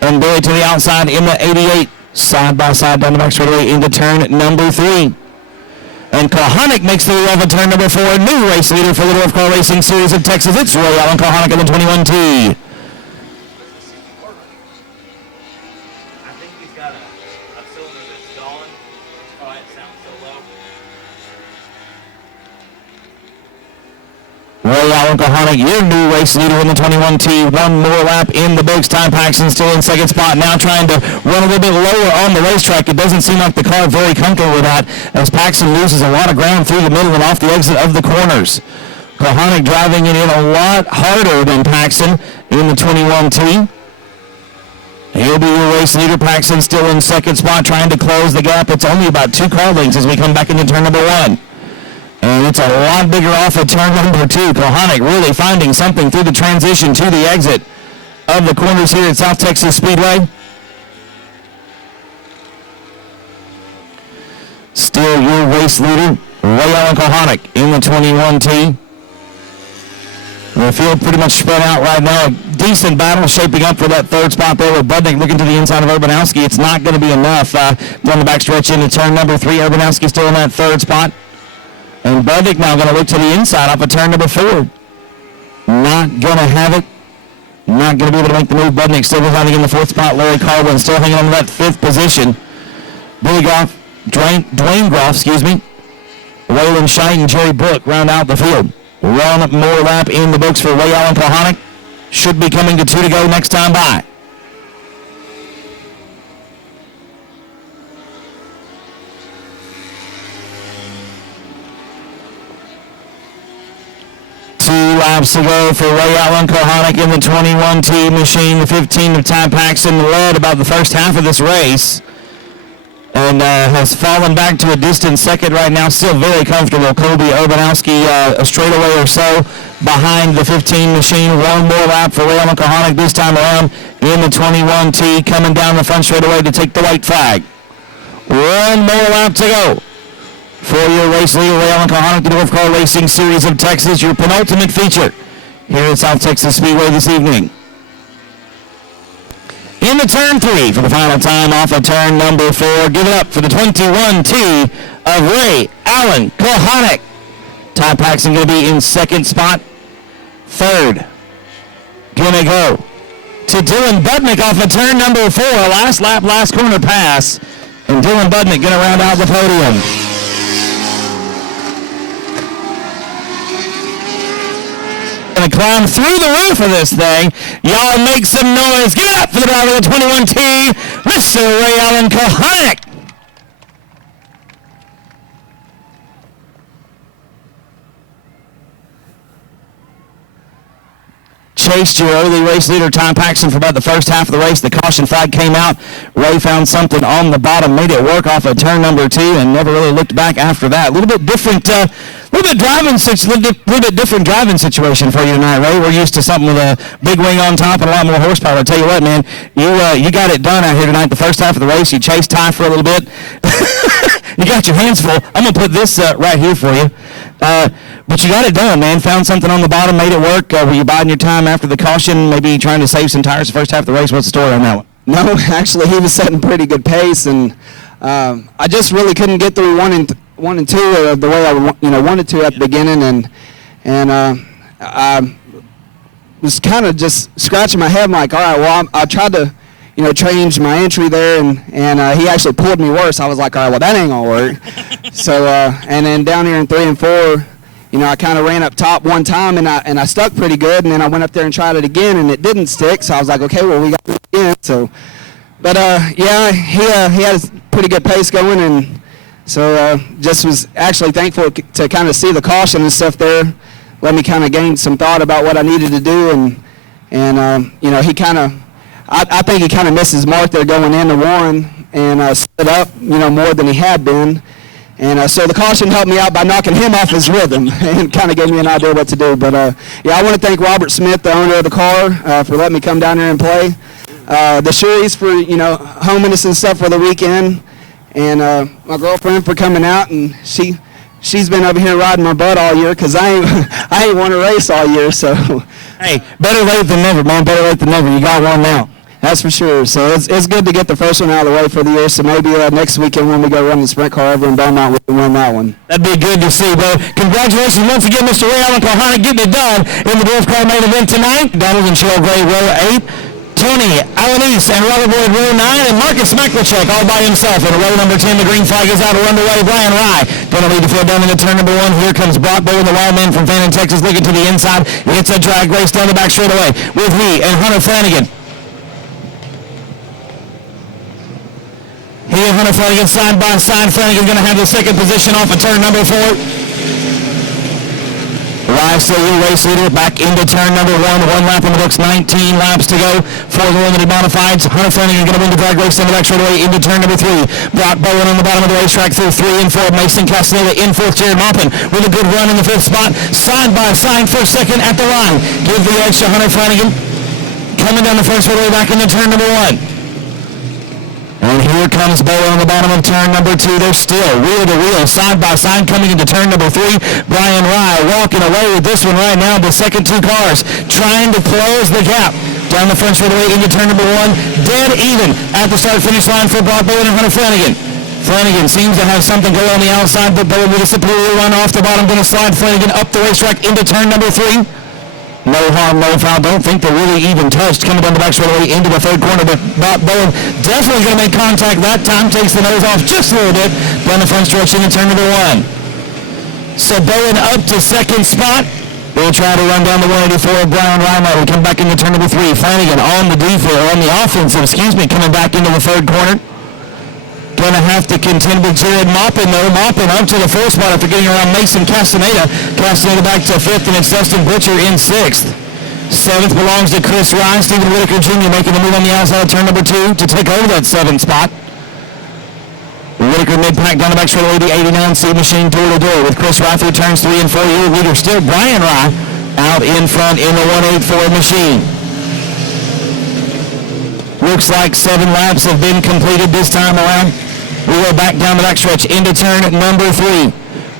And Billy to the outside in the 88. Side by side down the back straightaway into turn number 3. And Kohanic makes the move on turn number 4. New race leader for the Dwarf Car Racing Series of Texas. It's Ray Allen Kohanic in the 21T. Ray Allen Kohanic, your new race leader in the 21T. One more lap in the books. Ty Paxton still in 2nd spot. Now trying to run a little bit lower on the racetrack. It doesn't seem like the car very comfortable with that, as Paxton loses a lot of ground through the middle and off the exit of the corners. Kohanic driving it in a lot harder than Paxton in the 21T. He'll be your race leader. Paxton still in 2nd spot, trying to close the gap. It's only about 2 car lengths as we come back into turn number 1. And it's a lot bigger off of turn number 2. Kohanic really finding something through the transition to the exit of the corners here at South Texas Speedway. Still your race leader, Ray Allen Kohanic in the 21T. The field pretty much spread out right now. A decent battle shaping up for that third spot there with Budnick looking to the inside of Urbanowski. It's not going to be enough. Down the backstretch into turn number 3. Urbanowski still in that third spot. And Budnick now going to look to the inside off of turn number 4. Not going to have it. Not going to be able to make the move. Budnick still behind in the 4th spot. Larry Carwin still hanging on to that 5th position. Billy Goff, Dwayne Groff, Waylon Scheidt and Jerry Book round out the field. One more lap in the books for Ray Allen Kohanic. Should be coming to 2 to go next time by. Laps to go for Ray Allen Kohanic in the 21T machine. The 15 of Ty Paxton led about the first half of this race and has fallen back to a distant second right now. Still very comfortable. Colby Urbanowski a straightaway or so behind the 15 machine. One more lap for Ray Allen Kohanic this time around in the 21T, coming down the front straightaway to take the white flag. One more lap to go for your race leader, Ray Allen Kohanic, the Dwarf Car Racing Series of Texas, your penultimate feature here at South Texas Speedway this evening. In the turn 3 for the final time off of turn number 4. Give it up for the 21T of Ray Allen Kohanic. Ty Paxton going to be in second spot. Third, going to go to Dylan Budnick off of turn number 4. Last lap, last corner pass. And Dylan Budnick going to round out the podium. Going to climb through the roof of this thing. Y'all make some noise. Give it up for the driver of the 21T, Mr. Ray Allen Kohanic. Chased your early race leader, Ty Paxton, for about the first half of the race. The caution flag came out. Ray found something on the bottom, made it work off of turn number 2, and never really looked back after that. A little bit different, little bit different driving situation for you tonight, Ray. We're used to something with a big wing on top and a lot more horsepower. I tell you what, man, you got it done out here tonight. The first half of the race, you chased Ty for a little bit. You got your hands full. I'm gonna put this right here for you. But you got it done, man. Found something on the bottom, made it work. Were you biding your time after the caution, maybe trying to save some tires the first half of the race? What's the story on that one? No, actually, he was setting pretty good pace, and I just really couldn't get through one and two the way I wanted to at the beginning, and I was kind of just scratching my head. I'm like, all right, well, I tried to change my entry there, and he actually pulled me worse. I was like, all right, well, that ain't gonna work. So and then down here in 3 and 4, I kind of ran up top one time, and I stuck pretty good, and then I went up there and tried it again, and it didn't stick. So I was like, okay, well, we got it again. So, but yeah, he had a pretty good pace going, and so just was actually thankful to kind of see the caution and stuff there. Let me kind of gain some thought about what I needed to do, and he kind of. I think he kind of missed his mark there going into one and stood up, more than he had been. And so the caution helped me out by knocking him off his rhythm and kind of gave me an idea what to do. But, yeah, I want to thank Robert Smith, the owner of the car, for letting me come down here and play. The Sherry's for, homing us and stuff for the weekend. And my girlfriend for coming out, and she's been over here riding my butt all year because I ain't won a race all year. So, hey, better late than never, man. Better late than never. You got one now. That's for sure. So it's good to get the first one out of the way for the year. So maybe next weekend when we go run the sprint car over in Belmont, we can win that one. That'd be good to see, bro. Congratulations once again, Mr. Ray Allen Kohanic, getting it done in the Dwarf Car main event tonight. Donald and Cheryl Gray, row 8. Tony Alanis and Robert Boyd, row 9. And Marcus Maklicek all by himself in row number 10. The green flag is out. We're underway. Brian Rye going to lead the field down in the turn number 1. Here comes Brock Bowen, the wild man from Fannin, Texas, looking to the inside. It's a drag race down the back straightaway with he and Hunter Flanagan. He and Hunter Flanagan side by side. Flanagan going to have the second position off of turn number 4. Rye still your race leader back into turn number 1. 1 lap in the books, 19 laps to go for the limited modifieds. Hunter Flanagan going to win the drag race in the back straightaway into turn number 3. Brock Bowen on the bottom of the racetrack through 3 and 4. Mason Castaneda in 4th. Jared Maupin with a good run in the 5th spot. Side by side, 1st, 2nd at the line. Give the edge to Hunter Flanagan. coming down the first straightaway back into turn number 1. And here comes Bowen on the bottom of turn number 2. They're still wheel to wheel, side by side, coming into turn number 3. Brian Rye walking away with this one right now. The second 2 cars trying to close the gap down the front straightaway into turn number 1. Dead even at the start-finish line for Brock Bowen and Hunter Flanagan. Flanagan seems to have something going on the outside, but Bowen with a superior run off the bottom. Going to slide Flanagan up the racetrack into turn number 3. No harm, no foul. Don't think they're really even touched. Coming down the back straightaway into the third corner, but Bowen definitely going to make contact that time. Takes the nose off just a little bit down the front stretch into turn number 1. So Bowen up to second spot. They'll try to run down the 184 of Brian Reimer. We come back into turn number 3. Flanagan on the offensive, coming back into the third corner. Going to have to contend with Jared Maupin, though. Maupin up to the 4th spot after getting around Mason Castaneda. Castaneda back to 5th, and it's Dustin Butcher in 6th. 7th belongs to Chris Ryan. Stephen Whitaker Jr. making the move on the outside of turn number 2 to take over that 7th spot. Whitaker mid-pack down the back straightaway, the 89C machine door-to-door with Chris Rye through turns 3 and 4. Your leader still Brian Rye out in front in the 184 machine. Looks like 7 laps have been completed this time around. We go back down the backstretch into turn number 3.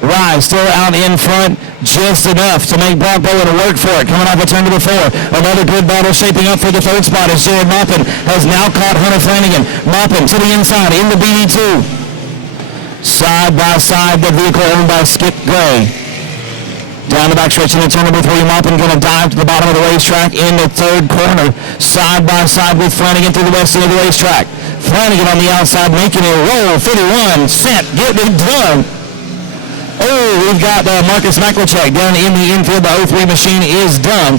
Rye still out in front, just enough to make Brock Bowen work for it. Coming off of turn number 4. Another good battle shaping up for the 3rd spot as Jared Maupin has now caught Hunter Flanagan. Maupin to the inside in the BD2. Side by side, the vehicle owned by Skip Gray. Down the backstretch into turn number 3. Maupin going to dive to the bottom of the racetrack in the 3rd corner. Side by side with Flanagan through the west end of the racetrack. Flanagan on the outside making it roll. 51, set, getting it done. Oh, we've got Marcus McElchek down in the infield. The 03 machine is done.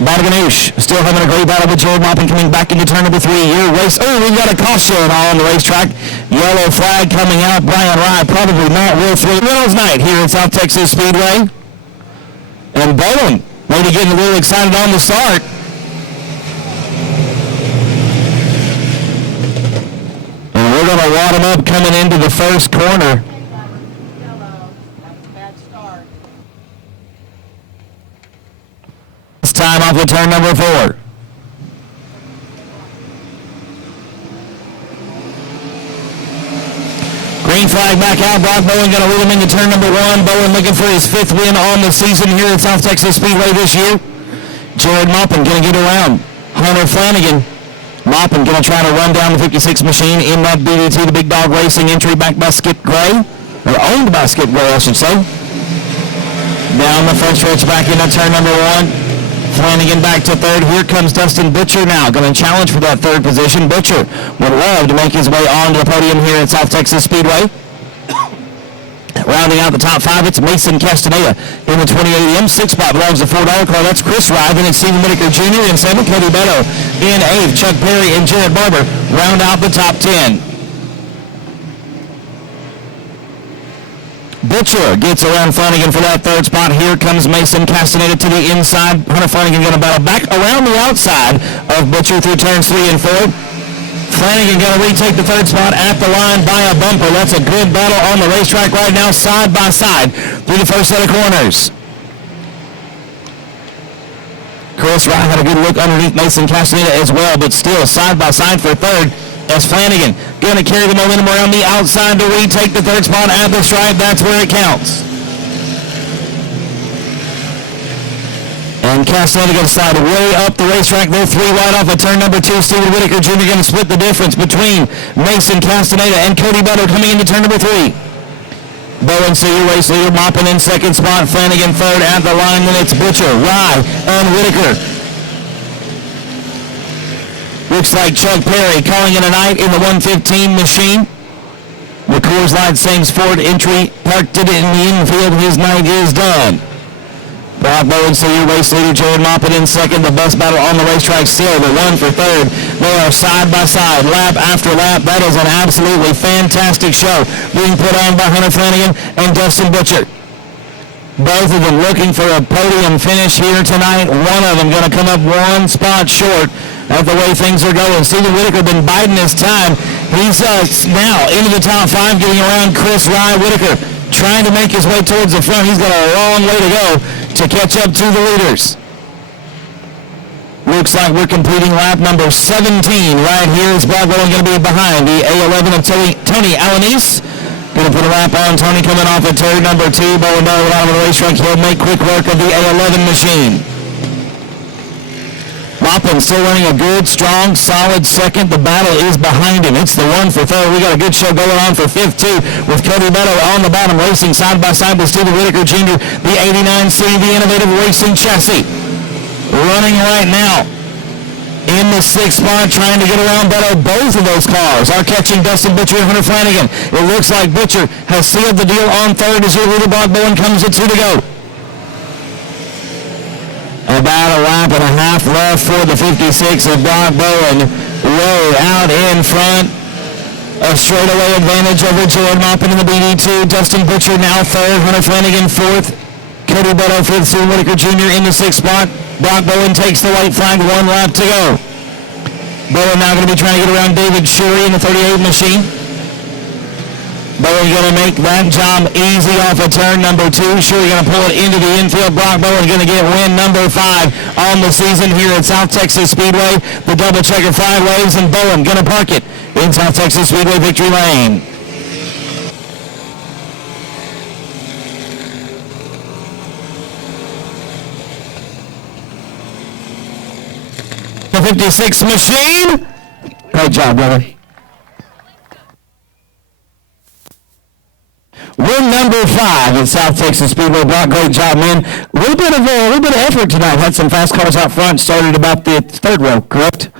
Badaganoush still having a great battle with Jared Maupin coming back into turn number 3. Here race. Oh, we've got a caution on the racetrack. Yellow flag coming out. Brian Rye probably not worth it. Reynolds night here at South Texas Speedway. And Bowen maybe getting a little excited on the start. And we're going to wad him up coming into the first corner. It's time off of turn number 4. Green flag back out. Brock Bowen going to lead him into turn number 1. Bowen looking for his 5th win on the season here at South Texas Speedway this year. Jared Maupin going to get around Hunter Flanagan. Maupin going to try to run down the 56 machine in that BD2, the Big Dog Racing entry backed by Skip Gray, or owned by Skip Gray, I should say. Down the front stretch back into turn number 1. Flanagan back to 3rd. Here comes Dustin Butcher now, going to challenge for that 3rd position. Butcher would love to make his way onto the podium here at South Texas Speedway. Rounding out the top 5, it's Mason Castaneda in the 2080M. 6th spot belongs to $4 car. That's Chris Rye. Then it's Stephen Whitaker Jr. in 7th. Cody Beto in 8th. Chuck Perry and Jared Barber round out the top 10. Butcher gets around Flanagan for that 3rd spot. Here comes Mason Castaneda to the inside. Hunter Flanagan going to battle back around the outside of Butcher through turns 3 and 4. Flanagan going to retake the 3rd spot at the line by a bumper. That's a good battle on the racetrack right now, side by side through the first set of corners. Chris Rye had a good look underneath Mason Castaneda as well, but still side by side for 3rd. As Flanagan going to carry the momentum around the outside to retake the 3rd spot at the stripe. That's where it counts. And Castaneda going to slide way up the racetrack. They're 3 wide off of turn number 2. Stephen Whitaker Jr. going to split the difference between Mason Castaneda and Cody Beto coming into turn number 3. Bowen, your race leader, Maupin in 2nd spot. Flanagan 3rd at the line. Then it's Butcher, Rye, and Whitaker. Looks like Chuck Perry calling it a night in the 115 machine. The Coors Light Sames Ford entry parked it in the infield. His night is done. Brock Bowen, your race leader, Jared Maupin in 2nd. The best battle on the racetrack still, the 1 for 3rd. They are side by side, lap after lap. That is an absolutely fantastic show being put on by Hunter Flanagan and Dustin Butcher. Both of them looking for a podium finish here tonight. One of them going to come up 1 spot short of the way things are going. Stephen Whitaker been biding his time. He's now into the top 5, getting around Chris Rye. Whitaker trying to make his way towards the front. He's got a long way to go to catch up to the leaders. Looks like we're completing lap number 17 right here. Is Brock Bowen going to be behind the A11 of Tony Alanis. Going to put a lap on. Tony coming off at turn number 2. Bowen down the bottom of the racetrack. He'll make quick work of the A11 machine. Laupin still running a good, strong, solid second. The battle is behind him. It's the one for third. We got a good show going on for fifth, too, with Cody Beto on the bottom, racing side by side with Stephen Whitaker Jr., the 89C, the Innovative Racing Chassis. Running right now in the 6th spot, trying to get around Beto. Both of those cars are catching Dustin Butcher and Hunter Flanagan. It looks like Butcher has sealed the deal on third as your leader, Brock Bowen, comes at 2 to go. About a lap and a half left for the 56 of Brock Bowen. Way out in front. A straightaway advantage over Jordan Maupin in the BD2. Dustin Butcher now third. Hunter Flanagan fourth. Cody Beto fifth. Stephen Whitaker Jr. in the 6th spot. Brock Bowen takes the white flag. 1 lap to go. Bowen now going to be trying to get around David Shuri in the 38 machine. Bowen going to make that job easy off of turn number 2. Shuri going to pull it into the infield. Brock Bowen going to get win number 5 on the season here at South Texas Speedway. The double checker flag waves, and Bowen going to park it in South Texas Speedway victory lane. The 56 machine. Great job, brother. Win number 5 at South Texas Speedway. Brock, great job, man. A little bit of effort tonight. Had some fast cars out front. Started about the 3rd row, correct?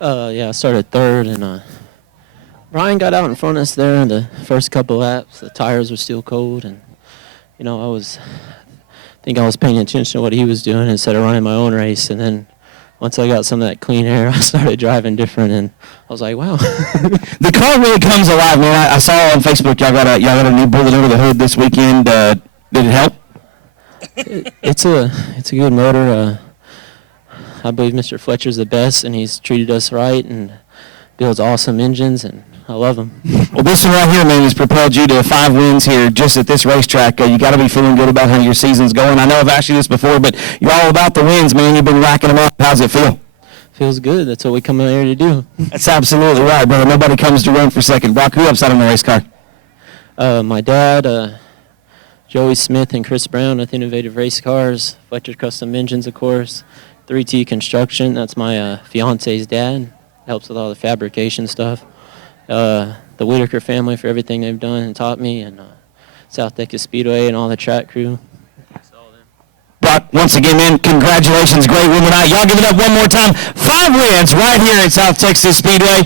Yeah, I started 3rd, and Ryan got out in front of us there in the first couple laps. The tires were still cold, and I think I was paying attention to what he was doing instead of running my own race. And then once I got some of that clean air, I started driving different, and I was like, wow. The car really comes alive, man. I saw on Facebook y'all got a new bullet under the hood this weekend. Did it help? It's a good motor. I believe Mr. Fletcher's the best, and he's treated us right and builds awesome engines, and I love him. Well, this one right here, man, has propelled you to 5 wins here just at this racetrack. You got to be feeling good about how your season's going. I know I've asked you this before, but you're all about the wins, man. You've been racking them up. How's it feel? Feels good. That's what we come out here to do. That's absolutely right, brother. Nobody comes to run for second. Brock, who upside on the race car? My dad, Joey Smith, and Chris Brown with Innovative Race Cars. Fletcher Custom Engines, of course. 3T Construction. That's my fiance's dad. Helps with all the fabrication stuff. The Whitaker family for everything they've done and taught me, and South Texas Speedway and all the track crew. Brock, once again, man, congratulations. Great win tonight. Y'all give it up one more time. 5 wins right here at South Texas Speedway.